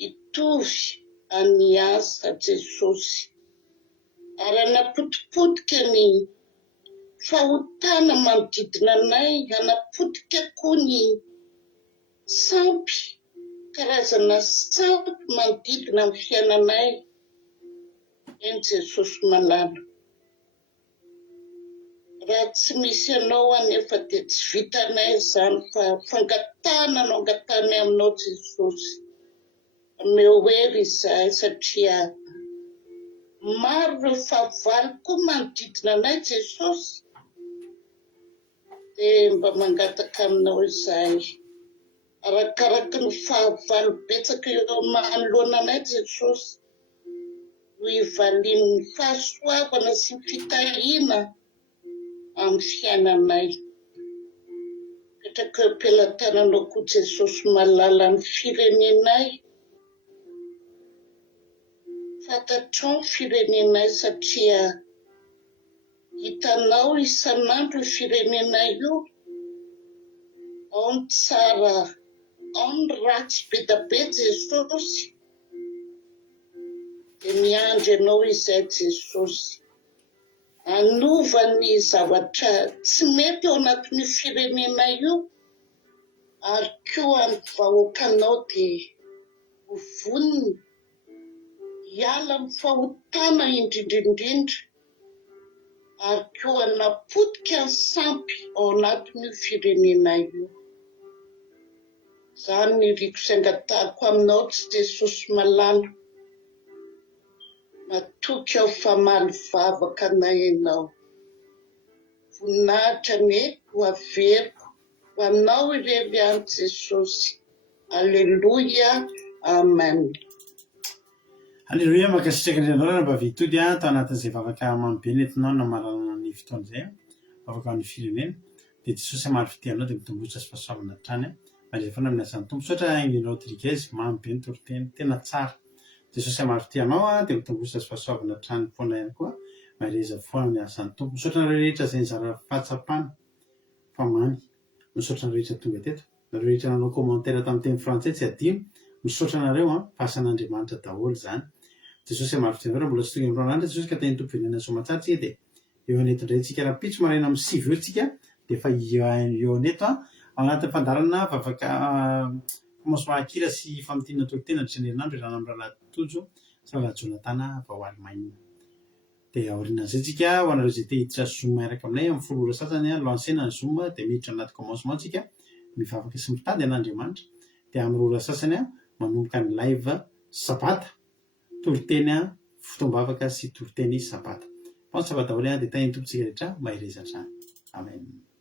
hitovy any asa Jesosy ary anapotipotika ny fahotana manodidina anay anapotika koa ny sampy karazana sampy manodidina amin'ny fiainanay eny Jesosy malala raha tsy misy anao anefa dia tsy vitanay izany fa fangatana no angatanay aminao Jesosy ameo hery izahay satria maro ireo fahavalo koa manodidina anay Jesosy dia mba mangataka aminao izahay arakaraky ny fahavalo betsaka eo manoloana anay Jesosy ho hivalian'ny fahasoavana sy ny fitahina amin'ny fiainanay petraka eo am-pelantananao koa Jesosy malala ny firenenay fantatrao ny firenenay satria hitanao isan'andro io firenenay io ao ny tsara ao ny ratsy be da be Jesosy dia miandry ianao izay Jesosy anovany zavatra tsy mety ao anatin'ny firenenay io ary koa ny vahoakanao dia ho voniny hiala amin'ny fahotana indrindrindrindra ary koa napotika ny sampy ao anatin'io firenenay io izany ny riko sy angatahako aminao tsy Jesosy malala matoky aho fa maly vavaka anay ianao voninahitra ny ho averiko ho anao irery any Jesosy alleluia amen Alleluia makasitraka indrindra anao mba vitody tao anatin'izay vavaka mamibe nentinao na maralana ny fotoana izay vavaka amin'ny firenena dia Jesosy maro fitianao dia mitombotra sy fahasoavana hatrany mandray foana amin'ny asan'ny tompo sotra inginao Rodriguez mamibe ny toriteny tena tsara Jesosy maro fitianao dia mitombotra sy fahasoavana hatrany foana ihany koa mareza foana amin'ny asan'ny tompo misaotra nareo rehetra izay nizara fahatsapana fa mamy misaotra nareo rehetra tonga teto nareo rehetra nanao commentaire tamin'ny teny frantsay tsy adino misaotra nareo fa asan'Andriamanitra daholo izany Jesosy maro fitianao mbola tsy tonga amin'ny ranandro Jesosy ka teny tompo venena somatsara tsika dia eo aneto indray tsika raha pitso maraina amin'ny 6 eo tsika dia efa eo aneto ao anatin'ny fandarana vavaka commencement akira sy famitihana toritena drenerinandro irana amin'ny rahalatojo sy rahalajonatana vao Allemagne dia aorianan'izay tsika ho anareo izay te hiditra Zoom miaraka aminay amin'ny folo ora sasany lancena ny Zoom dia miditra anaty commencement tsika mivavaka sy mitady an'Andriamanitra dia amin'ny ora sasany manomboka ny live sabata toriteny fotoam-bavaka sy toriteny sabata. Sabata daholo dia tany tompontsika rehetra mahirezatra. Amen.